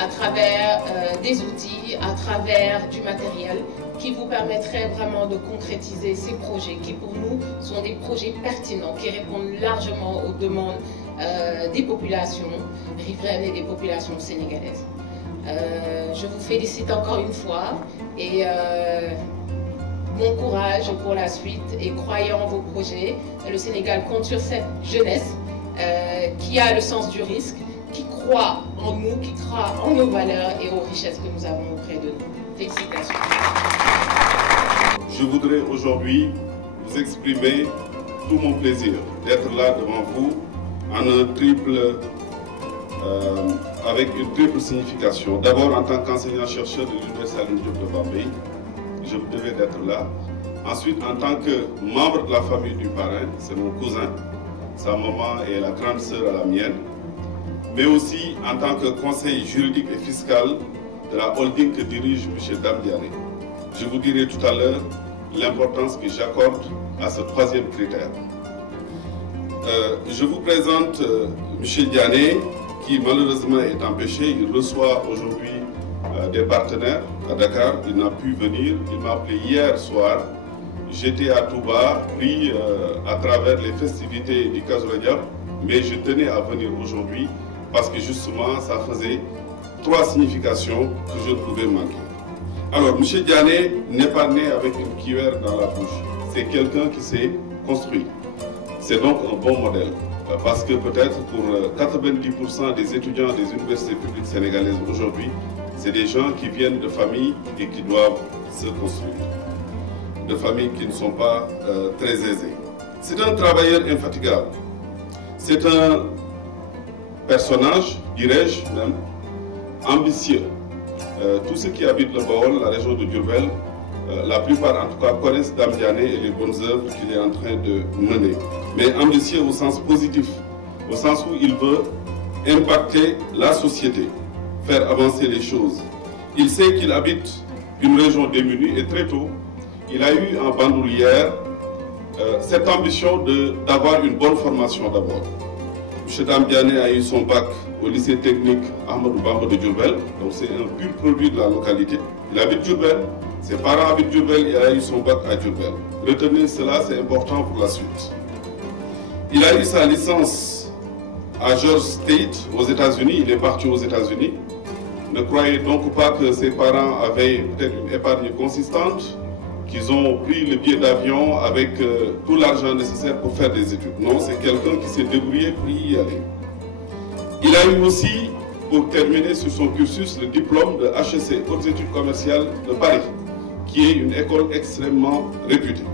à travers des outils, à travers du matériel qui vous permettrait vraiment de concrétiser ces projets qui pour nous sont des projets pertinents, qui répondent largement aux demandes des populations riveraines et des populations sénégalaises. Je vous félicite encore une fois et bon courage pour la suite et croyez en vos projets. Le Sénégal compte sur cette jeunesse qui a le sens du risque, qui croit en nous, qui croit en nos valeurs et aux richesses que nous avons auprès de nous. Félicitations. Je voudrais aujourd'hui vous exprimer tout mon plaisir d'être là devant vous avec une triple signification. D'abord en tant qu'enseignant-chercheur de l'Université Alioune Diop de Bambey, je devais être là. Ensuite en tant que membre de la famille du parrain, c'est mon cousin, sa maman est la grande sœur à la mienne, mais aussi en tant que conseiller juridique et fiscal de la holding que dirige M. Dame Diané. Je vous dirai tout à l'heure l'importance que j'accorde à ce 3e critère. Je vous présente M. Diané, qui malheureusement est empêché. Il reçoit aujourd'hui des partenaires à Dakar. Il n'a pu venir. Il m'a appelé hier soir. J'étais à Touba, pris à travers les festivités du Kazu Rajab, mais je tenais à venir aujourd'hui parce que justement ça faisait 3 significations que je ne pouvais manquer. Alors, M. Diané n'est pas né avec une cuillère dans la bouche. C'est quelqu'un qui s'est construit. C'est donc un bon modèle. Parce que peut-être pour 90% des étudiants des universités publiques sénégalaises aujourd'hui, c'est des gens qui viennent de familles et qui doivent se construire. De familles qui ne sont pas très aisées. C'est un travailleur infatigable. C'est un personnage, dirais-je même, ambitieux. Tous ceux qui habitent le Baol, la région de Diourbel, la plupart en tout cas connaissent Dame Diané et les bonnes œuvres qu'il est en train de mener. Mais ambitieux au sens positif, au sens où il veut impacter la société, faire avancer les choses. Il sait qu'il habite une région démunie et très tôt, il a eu en bandoulière cette ambition d'avoir une bonne formation d'abord. M. Dambiané a eu son bac au lycée technique Ahmadou Bamba de Diourbel, donc c'est un pur produit de la localité. Il habite Diourbel, ses parents habitent Diourbel, il a eu son bac à Diourbel. Retenez cela, c'est important pour la suite. Il a eu sa licence à Georgia State aux États-Unis, il est parti aux États-Unis. Ne croyez donc pas que ses parents avaient peut-être une épargne consistante, qu'ils ont pris le billet d'avion avec tout l'argent nécessaire pour faire des études. Non, c'est quelqu'un qui s'est débrouillé pour y aller. Il a eu aussi, pour terminer sur son cursus, le diplôme de HEC, Hautes études commerciales de Paris, qui est une école extrêmement réputée.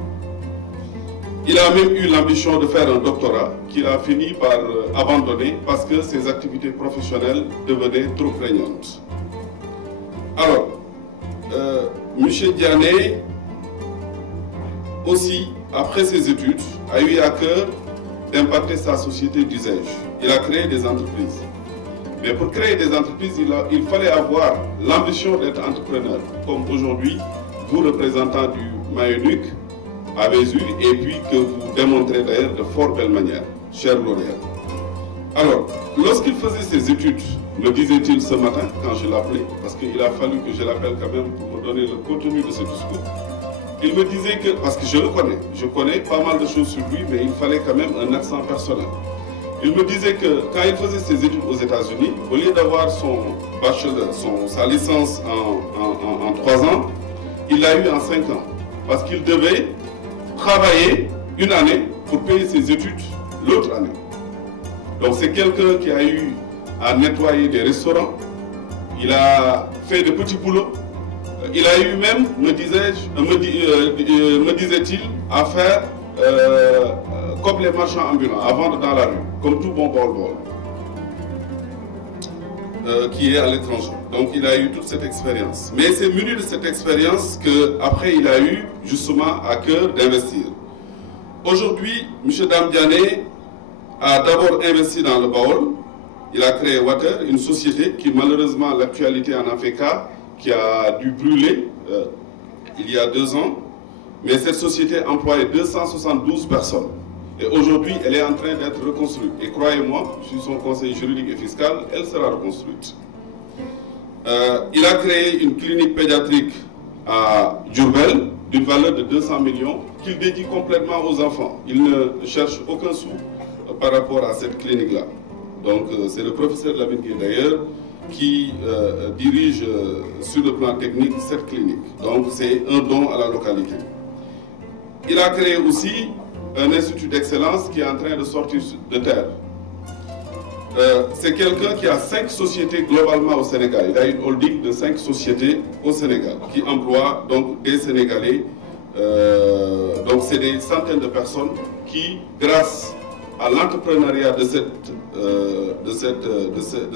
Il a même eu l'ambition de faire un doctorat qu'il a fini par abandonner parce que ses activités professionnelles devenaient trop prégnantes. Alors, M. Diané, aussi, après ses études, a eu à cœur d'impacter sa société d'usage. Il a créé des entreprises. Mais pour créer des entreprises, il fallait avoir l'ambition d'être entrepreneur, comme aujourd'hui, vous, représentants du Mayonnuc, avez eu, et puis que vous démontrez d'ailleurs de fort belle manière, cher lauréat. Alors, lorsqu'il faisait ses études, me disait-il ce matin, quand je l'appelais, parce qu'il a fallu que je l'appelle quand même pour me donner le contenu de ce discours, il me disait que, parce que je connais pas mal de choses sur lui, mais il fallait quand même un accent personnel. Il me disait que quand il faisait ses études aux États-Unis, au lieu d'avoir son bachelor, sa licence en 3 ans, il l'a eu en 5 ans. Parce qu'il devait travailler une année pour payer ses études l'autre année. Donc c'est quelqu'un qui a eu à nettoyer des restaurants, il a fait de petits boulots, il a eu même, me disait-il, à faire comme les marchands ambulants, à vendre dans la rue, comme tout bon bol qui est à l'étranger. Donc il a eu toute cette expérience. Mais c'est muni de cette expérience qu'après il a eu justement à cœur d'investir. Aujourd'hui, M. Dambiané a d'abord investi dans le Baol. Il a créé Water, une société qui malheureusement l'actualité en a fait cas, qui a dû brûler il y a 2 ans. Mais cette société employait 272 personnes. Et aujourd'hui, elle est en train d'être reconstruite. Et croyez-moi, je suis son conseiller juridique et fiscal, elle sera reconstruite. Il a créé une clinique pédiatrique à Diourbel d'une valeur de 200 millions qu'il dédie complètement aux enfants. Il ne cherche aucun sou par rapport à cette clinique-là. Donc c'est le professeur Lamine Gueye d'ailleurs qui dirige sur le plan technique cette clinique. Donc c'est un don à la localité. Il a créé aussi un institut d'excellence qui est en train de sortir de terre. C'est quelqu'un qui a 5 sociétés globalement au Sénégal. Il a une holding de 5 sociétés au Sénégal qui emploie donc des Sénégalais. Donc c'est des centaines de personnes qui, grâce à l'entrepreneuriat de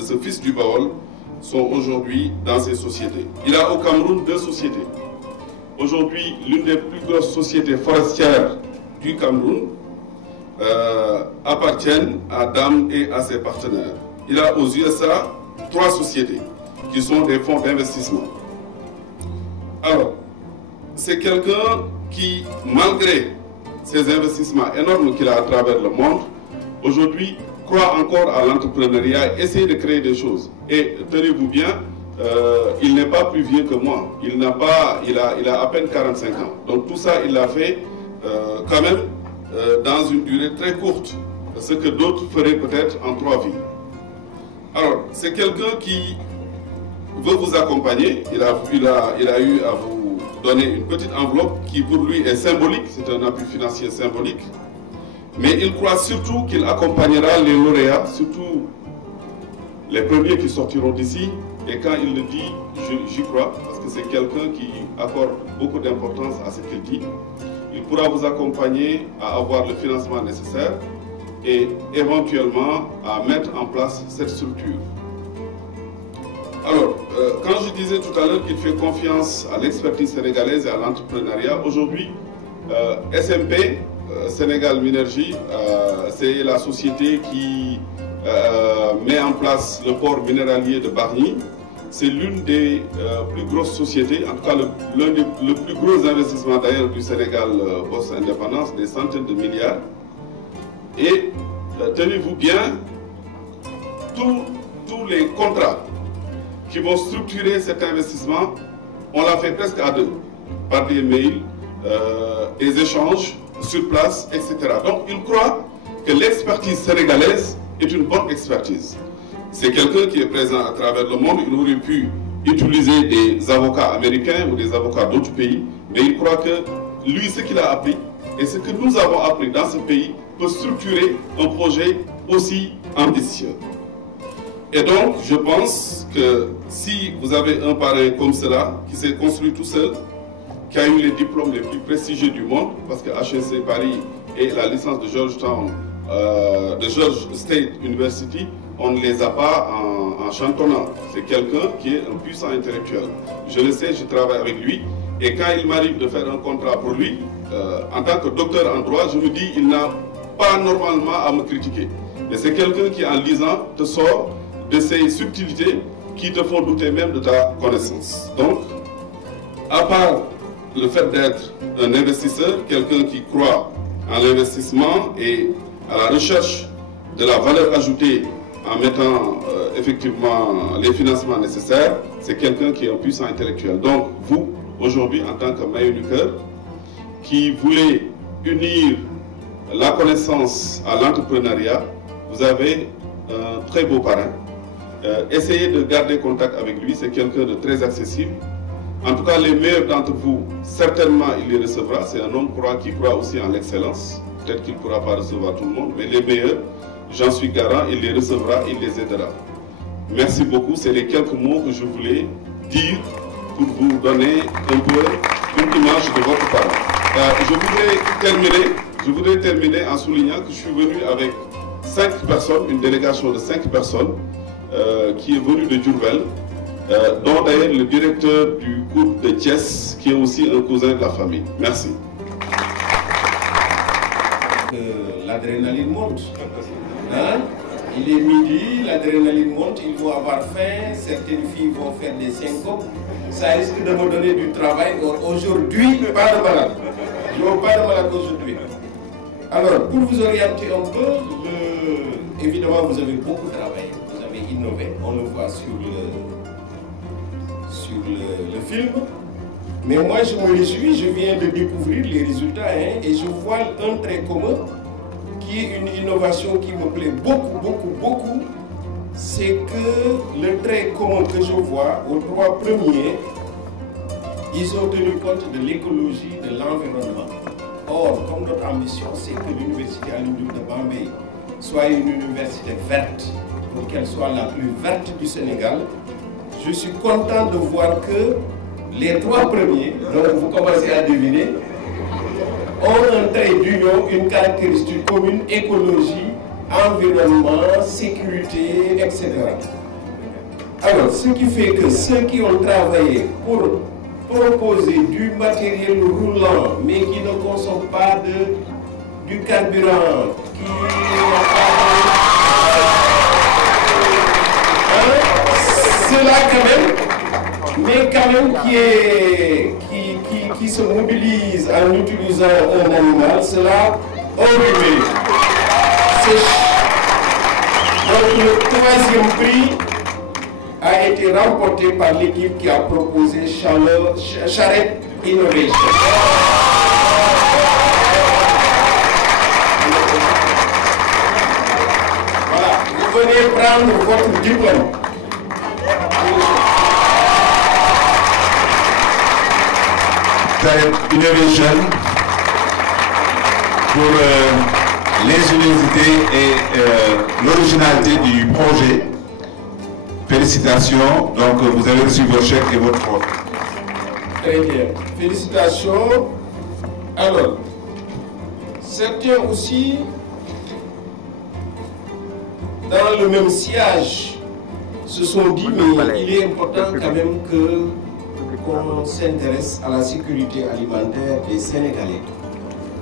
ce fils du Baol, sont aujourd'hui dans ces sociétés. Il a au Cameroun 2 sociétés. Aujourd'hui, l'une des plus grosses sociétés forestières du Cameroun appartiennent à Dam et à ses partenaires. Il a aux USA 3 sociétés qui sont des fonds d'investissement. Alors, c'est quelqu'un qui, malgré ces investissements énormes qu'il a à travers le monde, aujourd'hui croit encore à l'entrepreneuriat et essaie de créer des choses. Et tenez-vous bien, il n'est pas plus vieux que moi. Il a à peine 45 ans. Donc tout ça, il l'a fait quand même dans une durée très courte, ce que d'autres feraient peut-être en 3 vies. Alors, c'est quelqu'un qui veut vous accompagner. Il a eu à vous donner une petite enveloppe qui pour lui est symbolique, c'est un appui financier symbolique. Mais il croit surtout qu'il accompagnera les lauréats, surtout les premiers qui sortiront d'ici. Et quand il le dit, j'y crois, parce que c'est quelqu'un qui accorde beaucoup d'importance à ce qu'il dit. Il pourra vous accompagner à avoir le financement nécessaire et éventuellement à mettre en place cette structure. Alors, quand je disais tout à l'heure qu'il fait confiance à l'expertise sénégalaise et à l'entrepreneuriat, aujourd'hui, SMP, Sénégal Minergie, c'est la société qui met en place le port minéralier de Bargny. C'est l'une des plus grosses sociétés, en tout cas l'un des plus gros investissements d'ailleurs du Sénégal post-indépendance, des centaines de milliards. Et tenez-vous bien, tous les contrats qui vont structurer cet investissement, on l'a fait presque à deux, par des mails, des échanges sur place, etc. Donc il croit que l'expertise sénégalaise est une bonne expertise. C'est quelqu'un qui est présent à travers le monde, il aurait pu utiliser des avocats américains ou des avocats d'autres pays, mais il croit que lui, ce qu'il a appris et ce que nous avons appris dans ce pays peut structurer un projet aussi ambitieux. Et donc, je pense que si vous avez un parrain comme cela, qui s'est construit tout seul, qui a eu les diplômes les plus prestigieux du monde, parce que HEC Paris et la licence de Georgetown, de George State University, on ne les a pas en chantonnant. C'est quelqu'un qui est un puissant intellectuel. Je le sais, je travaille avec lui. Et quand il m'arrive de faire un contrat pour lui, en tant que docteur en droit, je me dis, il n'a pas normalement à me critiquer. Mais c'est quelqu'un qui, en lisant, te sort de ces subtilités qui te font douter même de ta connaissance. Donc, à part le fait d'être un investisseur, quelqu'un qui croit en l'investissement et à la recherche de la valeur ajoutée en mettant effectivement les financements nécessaires, c'est quelqu'un qui est un puissant intellectuel. Donc, vous, aujourd'hui, en tant que maillonniqueur, qui voulez unir la connaissance à l'entrepreneuriat, vous avez un très beau parrain. Essayez de garder contact avec lui, c'est quelqu'un de très accessible. En tout cas, les meilleurs d'entre vous, certainement, il les recevra. C'est un homme qui croit aussi en l'excellence. Peut-être qu'il ne pourra pas recevoir tout le monde, mais les meilleurs, j'en suis garant, il les recevra, il les aidera. Merci beaucoup, c'est les quelques mots que je voulais dire pour vous donner un peu une image de votre parent. Je voudrais terminer en soulignant que je suis venu avec 5 personnes, une délégation de 5 personnes qui est venue de Diourbel, dont d'ailleurs le directeur du groupe de Thiès, qui est aussi un cousin de la famille. Merci. L'adrénaline monte. Hein? Il est midi, l'adrénaline monte, ils vont avoir faim, certaines filles vont faire des syncopes. Ça risque de me donner du travail. Aujourd'hui, pas de malade. Je n'ai pas de malade aujourd'hui. Alors, pour vous orienter un peu, évidemment, vous avez beaucoup travaillé, vous avez innové, on le voit sur le film. Mais moi, je me réjouis, je viens de découvrir les résultats et je vois un trait commun qui est une innovation qui me plaît beaucoup. C'est que le trait commun que je vois aux 3 premiers, ils ont tenu compte de l'écologie, de l'environnement. Or, comme notre ambition, c'est que l'université Alioune Diop de Bambey soit une université verte, pour qu'elle soit la plus verte du Sénégal. Je suis content de voir que les 3 premiers, donc vous commencez à deviner, ont un trait d'union, une caractéristique commune, écologie, environnement, sécurité, etc. Alors, ce qui fait que ceux qui ont travaillé pour proposer du matériel roulant, mais qui ne consomme pas du carburant, qui n'a pas cela quand même, mais quand même qui se mobilise en utilisant un animal, cela on le Donc le 3e prix a été remporté par l'équipe qui a proposé Charrette Innovation. Voilà, vous venez prendre votre diplôme. Charrette Innovation pour les universités et l'originalité du projet. Félicitations, donc vous avez reçu votre chèque et votre faute. Très bien, félicitations. Alors, certains aussi, dans le même sillage, se sont dit, mais il est important quand même qu'on s'intéresse à la sécurité alimentaire des Sénégalais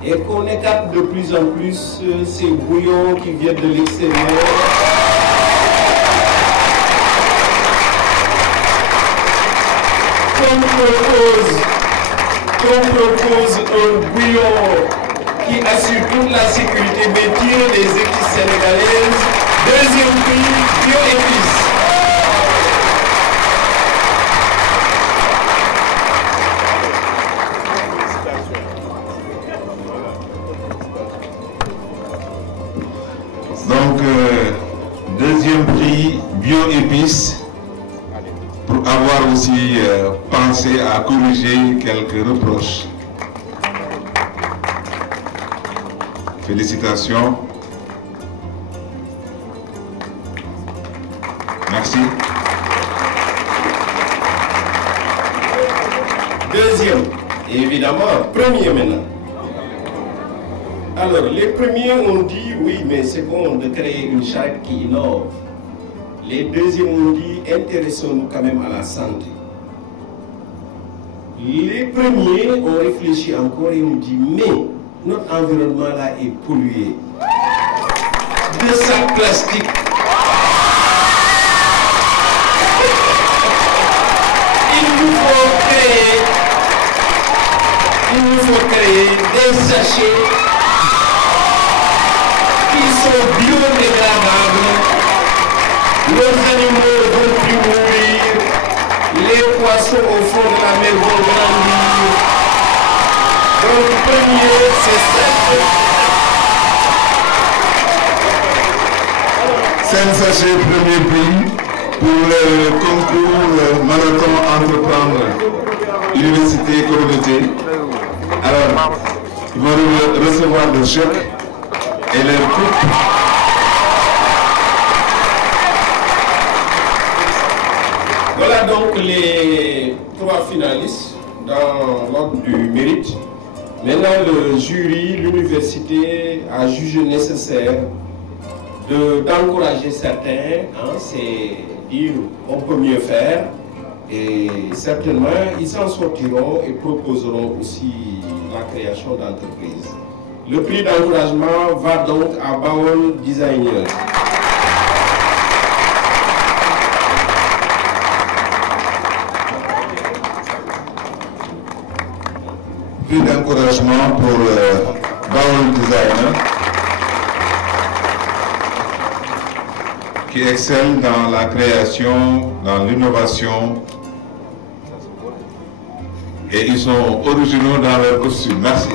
et qu'on écarte de plus en plus ces bouillons qui viennent de l'extérieur. Qu'on propose un bouillon qui assure toute la sécurité, mais tire les équipes sénégalaises. 2e prix, Bioépices. Donc, deuxième prix Bioépices, pour avoir aussi pensé à corriger quelques reproches. Félicitations. Merci. Deuxième, et évidemment, premier maintenant. Alors, les premiers ont dit oui, mais c'est bon de créer une charrette qui innove. Les deuxièmes ont dit intéressons-nous quand même à la santé. Les premiers ont réfléchi encore et ont dit mais notre environnement là est pollué de sacs plastiques. Il nous faut créer des sachets qui sont biodégradables. Les animaux vont plus mourir, les poissons au fond de la mer vont grandir. Donc premier, c'est ça. 5 sachets premier prix pour le concours marathon entreprendre Université Communauté. Alors, ils vont recevoir le chèque et leur coupe. Voilà donc les 3 finalistes dans l'ordre du mérite. Maintenant, le jury, l'université a jugé nécessaire d'encourager certains, hein, c'est dire on peut mieux faire, et certainement ils s'en sortiront et proposeront aussi la création d'entreprises. Le prix d'encouragement va donc à Bawol Designer. Prix d'encouragement pour Bawol Designer qui excelle dans la création, dans l'innovation et ils sont originaux dans leur costume. Merci.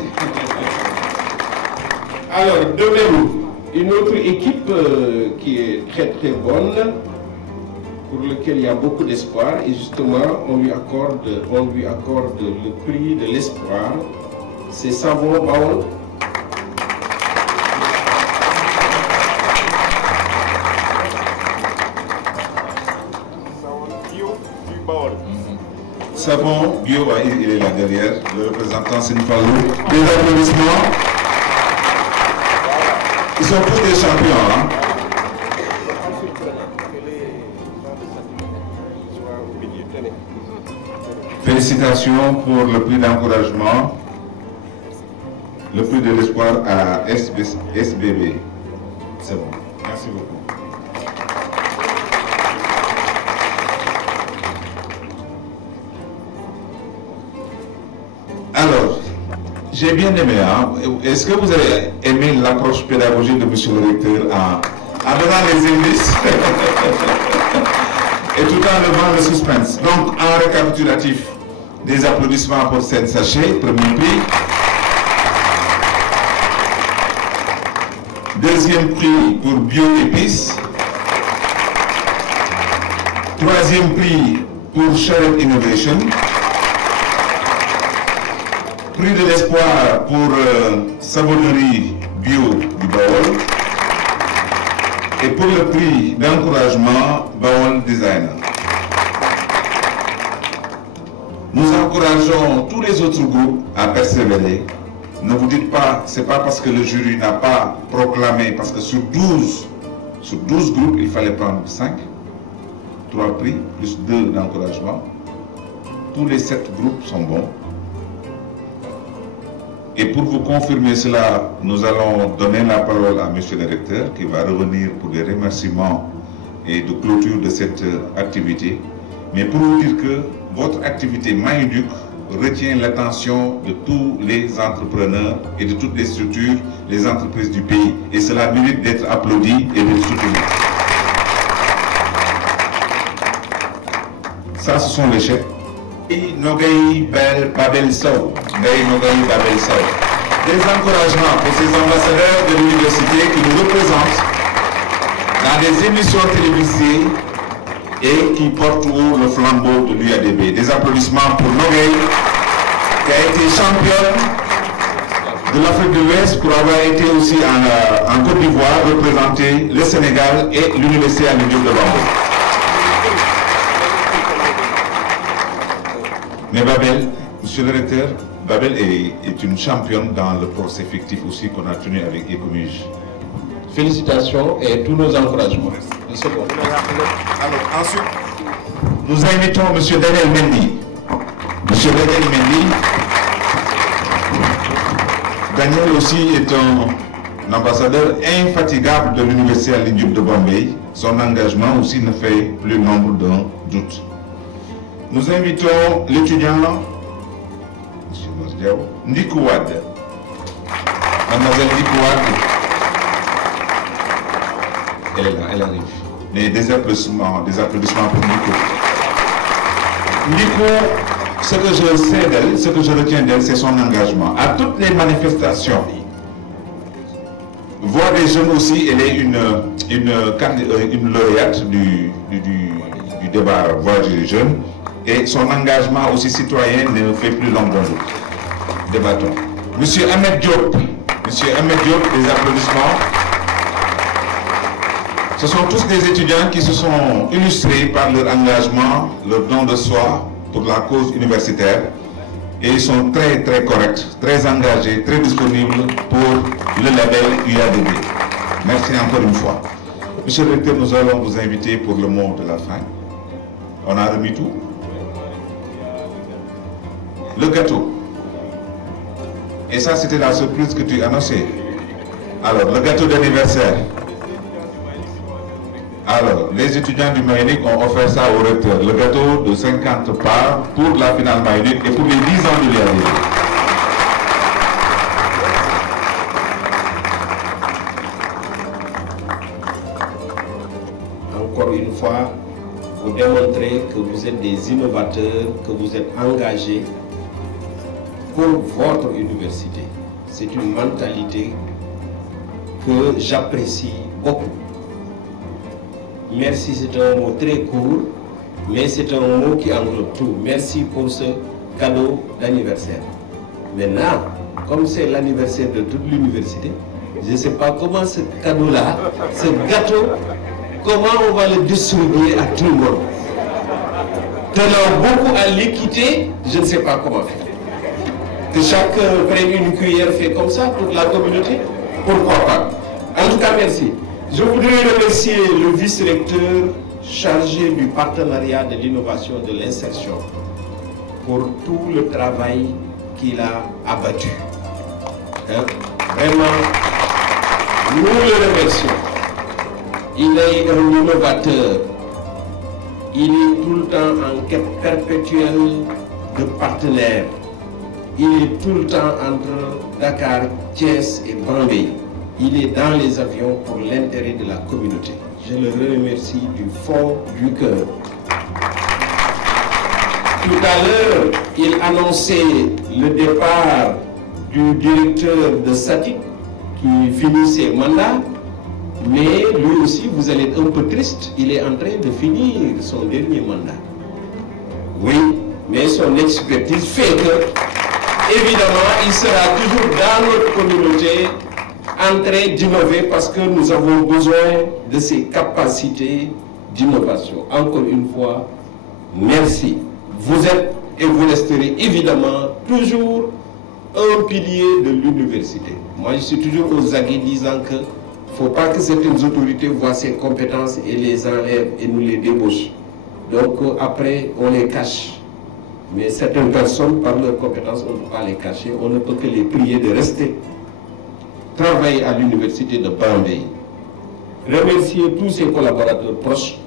Alors, de même, une autre équipe qui est très très bonne, pour laquelle il y a beaucoup d'espoir, et justement, on lui accorde le prix de l'espoir. C'est Savon Bawol. Savon Bio, il est là derrière, le représentant Sinfalou. Des applaudissements. Ils sont tous des champions. Hein? Félicitations pour le prix d'encouragement, le prix de l'espoir à SBB. C'est bon. Merci beaucoup. Alors, j'ai bien aimé. Hein? Est-ce que vous avez aimé l'approche pédagogique de M. le recteur en donnant les indices et tout en levant le suspense? Donc, en récapitulatif, des applaudissements pour Sen Sachet, premier prix. Deuxième prix pour Bioépices. Troisième prix pour Charrette Innovation. Prix de l'espoir pour Savonnerie Bio du Bawol. Et pour le prix d'encouragement, Bawol Designer. Nous encourageons tous les autres groupes à persévérer. Ne vous dites pas, c'est pas parce que le jury n'a pas proclamé, parce que sur 12 groupes, il fallait prendre 5, 3 prix, plus 2 d'encouragement. Tous les 7 groupes sont bons. Et pour vous confirmer cela, nous allons donner la parole à M. le recteur qui va revenir pour des remerciements et de clôture de cette activité. Mais pour vous dire que votre activité Maïduc retient l'attention de tous les entrepreneurs et de toutes les structures, les entreprises du pays. Et cela mérite d'être applaudi et d'être soutenu. Ça, ce sont les chefs. Nogay Babel Sow. Des encouragements pour ces ambassadeurs de l'université qui nous représentent dans des émissions télévisées et qui portent haut le flambeau de l'UADB. Des applaudissements pour Nogay, qui a été championne de l'Afrique de l'Ouest pour avoir été aussi en Côte d'Ivoire, représenter le Sénégal et l'Université Alioune Diop de Bambey. Mais Babel, monsieur le recteur, Babel est une championne dans le procès fictif aussi qu'on a tenu avec Ecomige. Félicitations et tous nos encouragements. Alors, ensuite, nous invitons monsieur Daniel Mendy. Monsieur Daniel Mendy, Daniel aussi est un ambassadeur infatigable de l'Université Alioune Diop de Bambey. Son engagement aussi ne fait plus nombre d'un doute. Nous invitons l'étudiant Ndikou Wade. Mademoiselle Ndikou Wade. Elle est là, elle arrive. Mais des applaudissements pour Ndikou. Ndikou, ce que je sais d'elle, ce que je retiens d'elle, c'est son engagement. À toutes les manifestations, Voix des jeunes aussi, elle est une lauréate du débat Voix des jeunes. Et son engagement aussi citoyen ne fait plus l'ombre d'un doute. Débattons. Monsieur Ahmed Diop, des applaudissements. Ce sont tous des étudiants qui se sont illustrés par leur engagement, leur don de soi pour la cause universitaire. Et ils sont très très corrects, très engagés, très disponibles pour le label UADB. Merci encore une fois. Monsieur le recteur, nous allons vous inviter pour le mot de la fin. On a remis tout. Le gâteau. Et ça, c'était la surprise que tu annonçais. Alors, le gâteau d'anniversaire. Alors, les étudiants du Maïnik ont offert ça au recteur. Le gâteau de 50 parts pour la finale Maïnik et pour les 10 ans de l'UADB. Encore une fois, vous démontrez que vous êtes des innovateurs, que vous êtes engagés pour votre université. C'est une mentalité que j'apprécie beaucoup. Merci, c'est un mot très court, mais c'est un mot qui englobe tout. Merci pour ce cadeau d'anniversaire. Maintenant, comme c'est l'anniversaire de toute l'université, je ne sais pas comment ce cadeau-là, ce gâteau, comment on va le distribuer à tout le monde. Tenant beaucoup à l'équité, je ne sais pas comment faire. Que chacun prenne une cuillère fait comme ça, toute la communauté, pourquoi pas. En tout cas, merci. Je voudrais remercier le vice-recteur chargé du partenariat de l'innovation et de l'insertion pour tout le travail qu'il a abattu. Vraiment, nous le remercions. Il est un innovateur. Il est tout le temps en quête perpétuelle de partenaires. Il est tout le temps entre Dakar, Thiès et Bambey. Il est dans les avions pour l'intérêt de la communauté. Je le remercie du fond du cœur. Tout à l'heure, il annonçait le départ du directeur de SATIC qui finit ses mandats. Mais lui aussi, vous allez être un peu triste. Il est en train de finir son dernier mandat. Oui, mais son expertise fait que, évidemment, il sera toujours dans notre communauté en train d'innover parce que nous avons besoin de ses capacités d'innovation. Encore une fois, merci. Vous êtes et vous resterez évidemment toujours un pilier de l'université. Moi, je suis toujours aux aguets disant que il ne faut pas que certaines autorités voient ces compétences et les enlèvent et nous les débauchent. Donc après, on les cache. Mais certaines personnes, par leurs compétences, on ne peut pas les cacher. On ne peut que les prier de rester travailler à l'université de Bambey. Remercier tous ses collaborateurs proches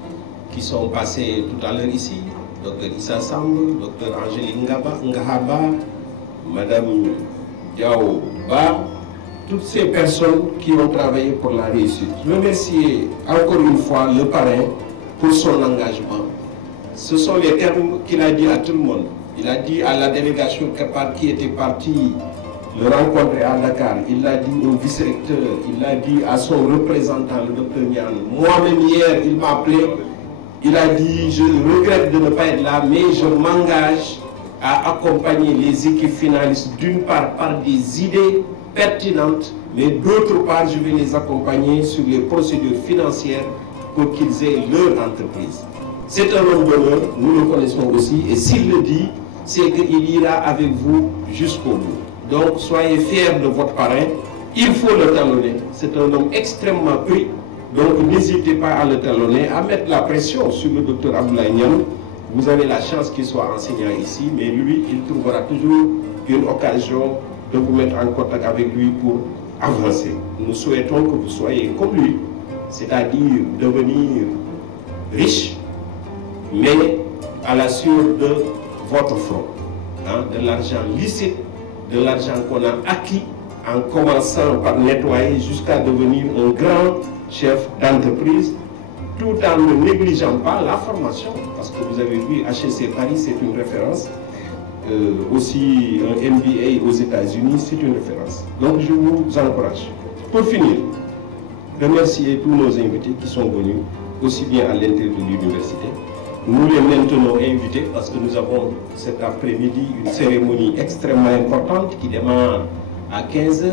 qui sont passés tout à l'heure ici. Dr Issa Samb, Dr Angélique Ngahaba, Madame Diao Ba, toutes ces personnes qui ont travaillé pour la réussite. Remercier encore une fois le parrain pour son engagement. Ce sont les termes qu'il a dit à tout le monde. Il a dit à la délégation qui était partie le rencontrer à Dakar, il l'a dit au vice-recteur, il l'a dit à son représentant, le docteur Nian. Moi-même hier, il m'a appelé, il a dit, je regrette de ne pas être là, mais je m'engage à accompagner les équipes finalistes, d'une part par des idées pertinentes, mais d'autre part, je vais les accompagner sur les procédures financières pour qu'ils aient leur entreprise. C'est un homme d'honneur, nous le connaissons aussi, et s'il le dit, c'est qu'il ira avec vous jusqu'au bout. Donc, soyez fiers de votre parrain. Il faut le talonner. C'est un homme extrêmement pris. Donc, n'hésitez pas à le talonner, à mettre la pression sur le docteur Abdoulaye Niang. Vous avez la chance qu'il soit enseignant ici, mais lui, il trouvera toujours une occasion de vous mettre en contact avec lui pour avancer. Nous souhaitons que vous soyez comme lui, c'est-à-dire devenir riche, mais à la sueur de votre front, de l'argent licite, de l'argent qu'on a acquis en commençant par nettoyer jusqu'à devenir un grand chef d'entreprise, tout en ne négligeant pas la formation, parce que vous avez vu, HEC Paris, c'est une référence, aussi un MBA aux États-Unis, c'est une référence. Donc je vous encourage. Pour finir, remercier tous nos invités qui sont venus, aussi bien à l'intérieur de l'université. Nous les maintenons invités parce que nous avons cet après-midi une cérémonie extrêmement importante qui démarre à 15 h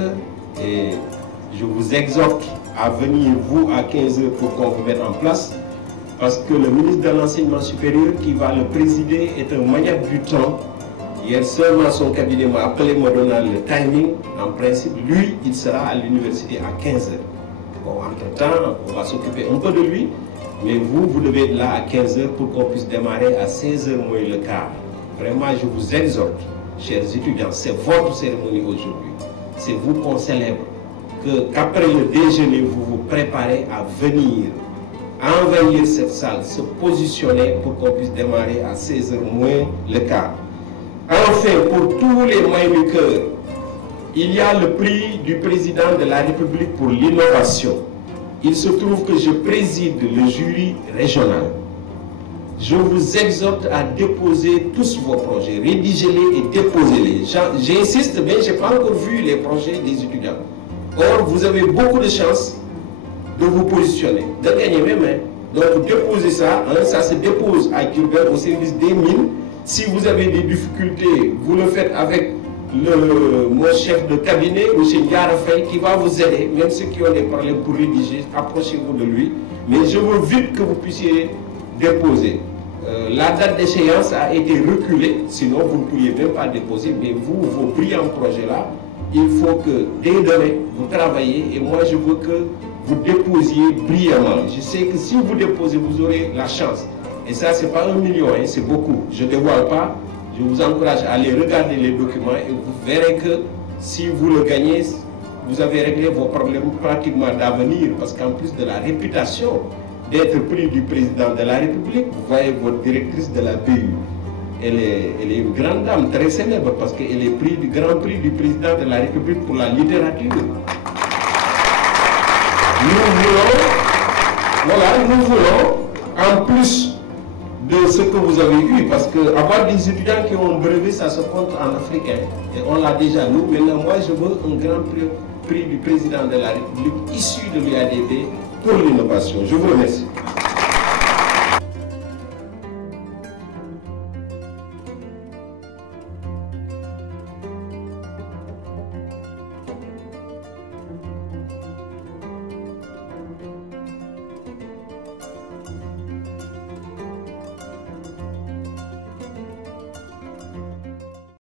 et je vous exhorte à venir vous à 15 h pour qu'on vous mette en place parce que le ministre de l'Enseignement supérieur qui va le présider est un maniaque du temps. Hier seulement son cabinet m'a appelé, me donnant le timing. En principe, lui, il sera à l'université à 15 h. Bon, entre-temps, on va s'occuper un peu de lui. Mais vous, vous devez être là à 15 h pour qu'on puisse démarrer à 16 h moins le quart. Vraiment, je vous exhorte, chers étudiants, c'est votre cérémonie aujourd'hui. C'est vous qu'on célèbre. Qu'après le déjeuner, vous vous préparez à venir envahir cette salle, se positionner pour qu'on puisse démarrer à 16 h moins le quart. Enfin, pour tous les maïmiqueurs, il y a le prix du président de la République pour l'innovation. Il se trouve que je préside le jury régional. Je vous exhorte à déposer tous vos projets, rédigez-les et déposez-les. J'insiste, mais je n'ai pas encore vu les projets des étudiants. Or, vous avez beaucoup de chances de vous positionner, de gagner même. Donc, déposez ça. Ça se dépose à Gilbert au service des mines. Si vous avez des difficultés, vous le faites avec mon chef de cabinet, M. Yarafay, qui va vous aider, même ceux qui ont des problèmes pour rédiger, approchez-vous de lui. Mais je veux vite que vous puissiez déposer. La date d'échéance a été reculée, sinon vous ne pourriez même pas déposer, mais vous, vos brillants projets-là, il faut que dès demain, vous travaillez, et moi je veux que vous déposiez brillamment. Je sais que si vous déposez, vous aurez la chance. Et ça, ce n'est pas 1 million, hein, c'est beaucoup. Je ne dévoile pas. Je vous encourage à aller regarder les documents et vous verrez que si vous le gagnez, vous avez réglé vos problèmes pratiquement d'avenir parce qu'en plus de la réputation d'être prix du président de la République, vous voyez votre directrice de la BU. Elle est une grande dame très célèbre parce qu'elle est prix du grand prix du président de la République pour la littérature. Nous voulons, en plus de ce que vous avez eu, parce que avoir des étudiants qui ont un brevet, ça se compte en africain. Et on l'a déjà nous. Maintenant, moi, je veux un grand prix du président de la République issu de l'UADB pour l'innovation. Je vous remercie.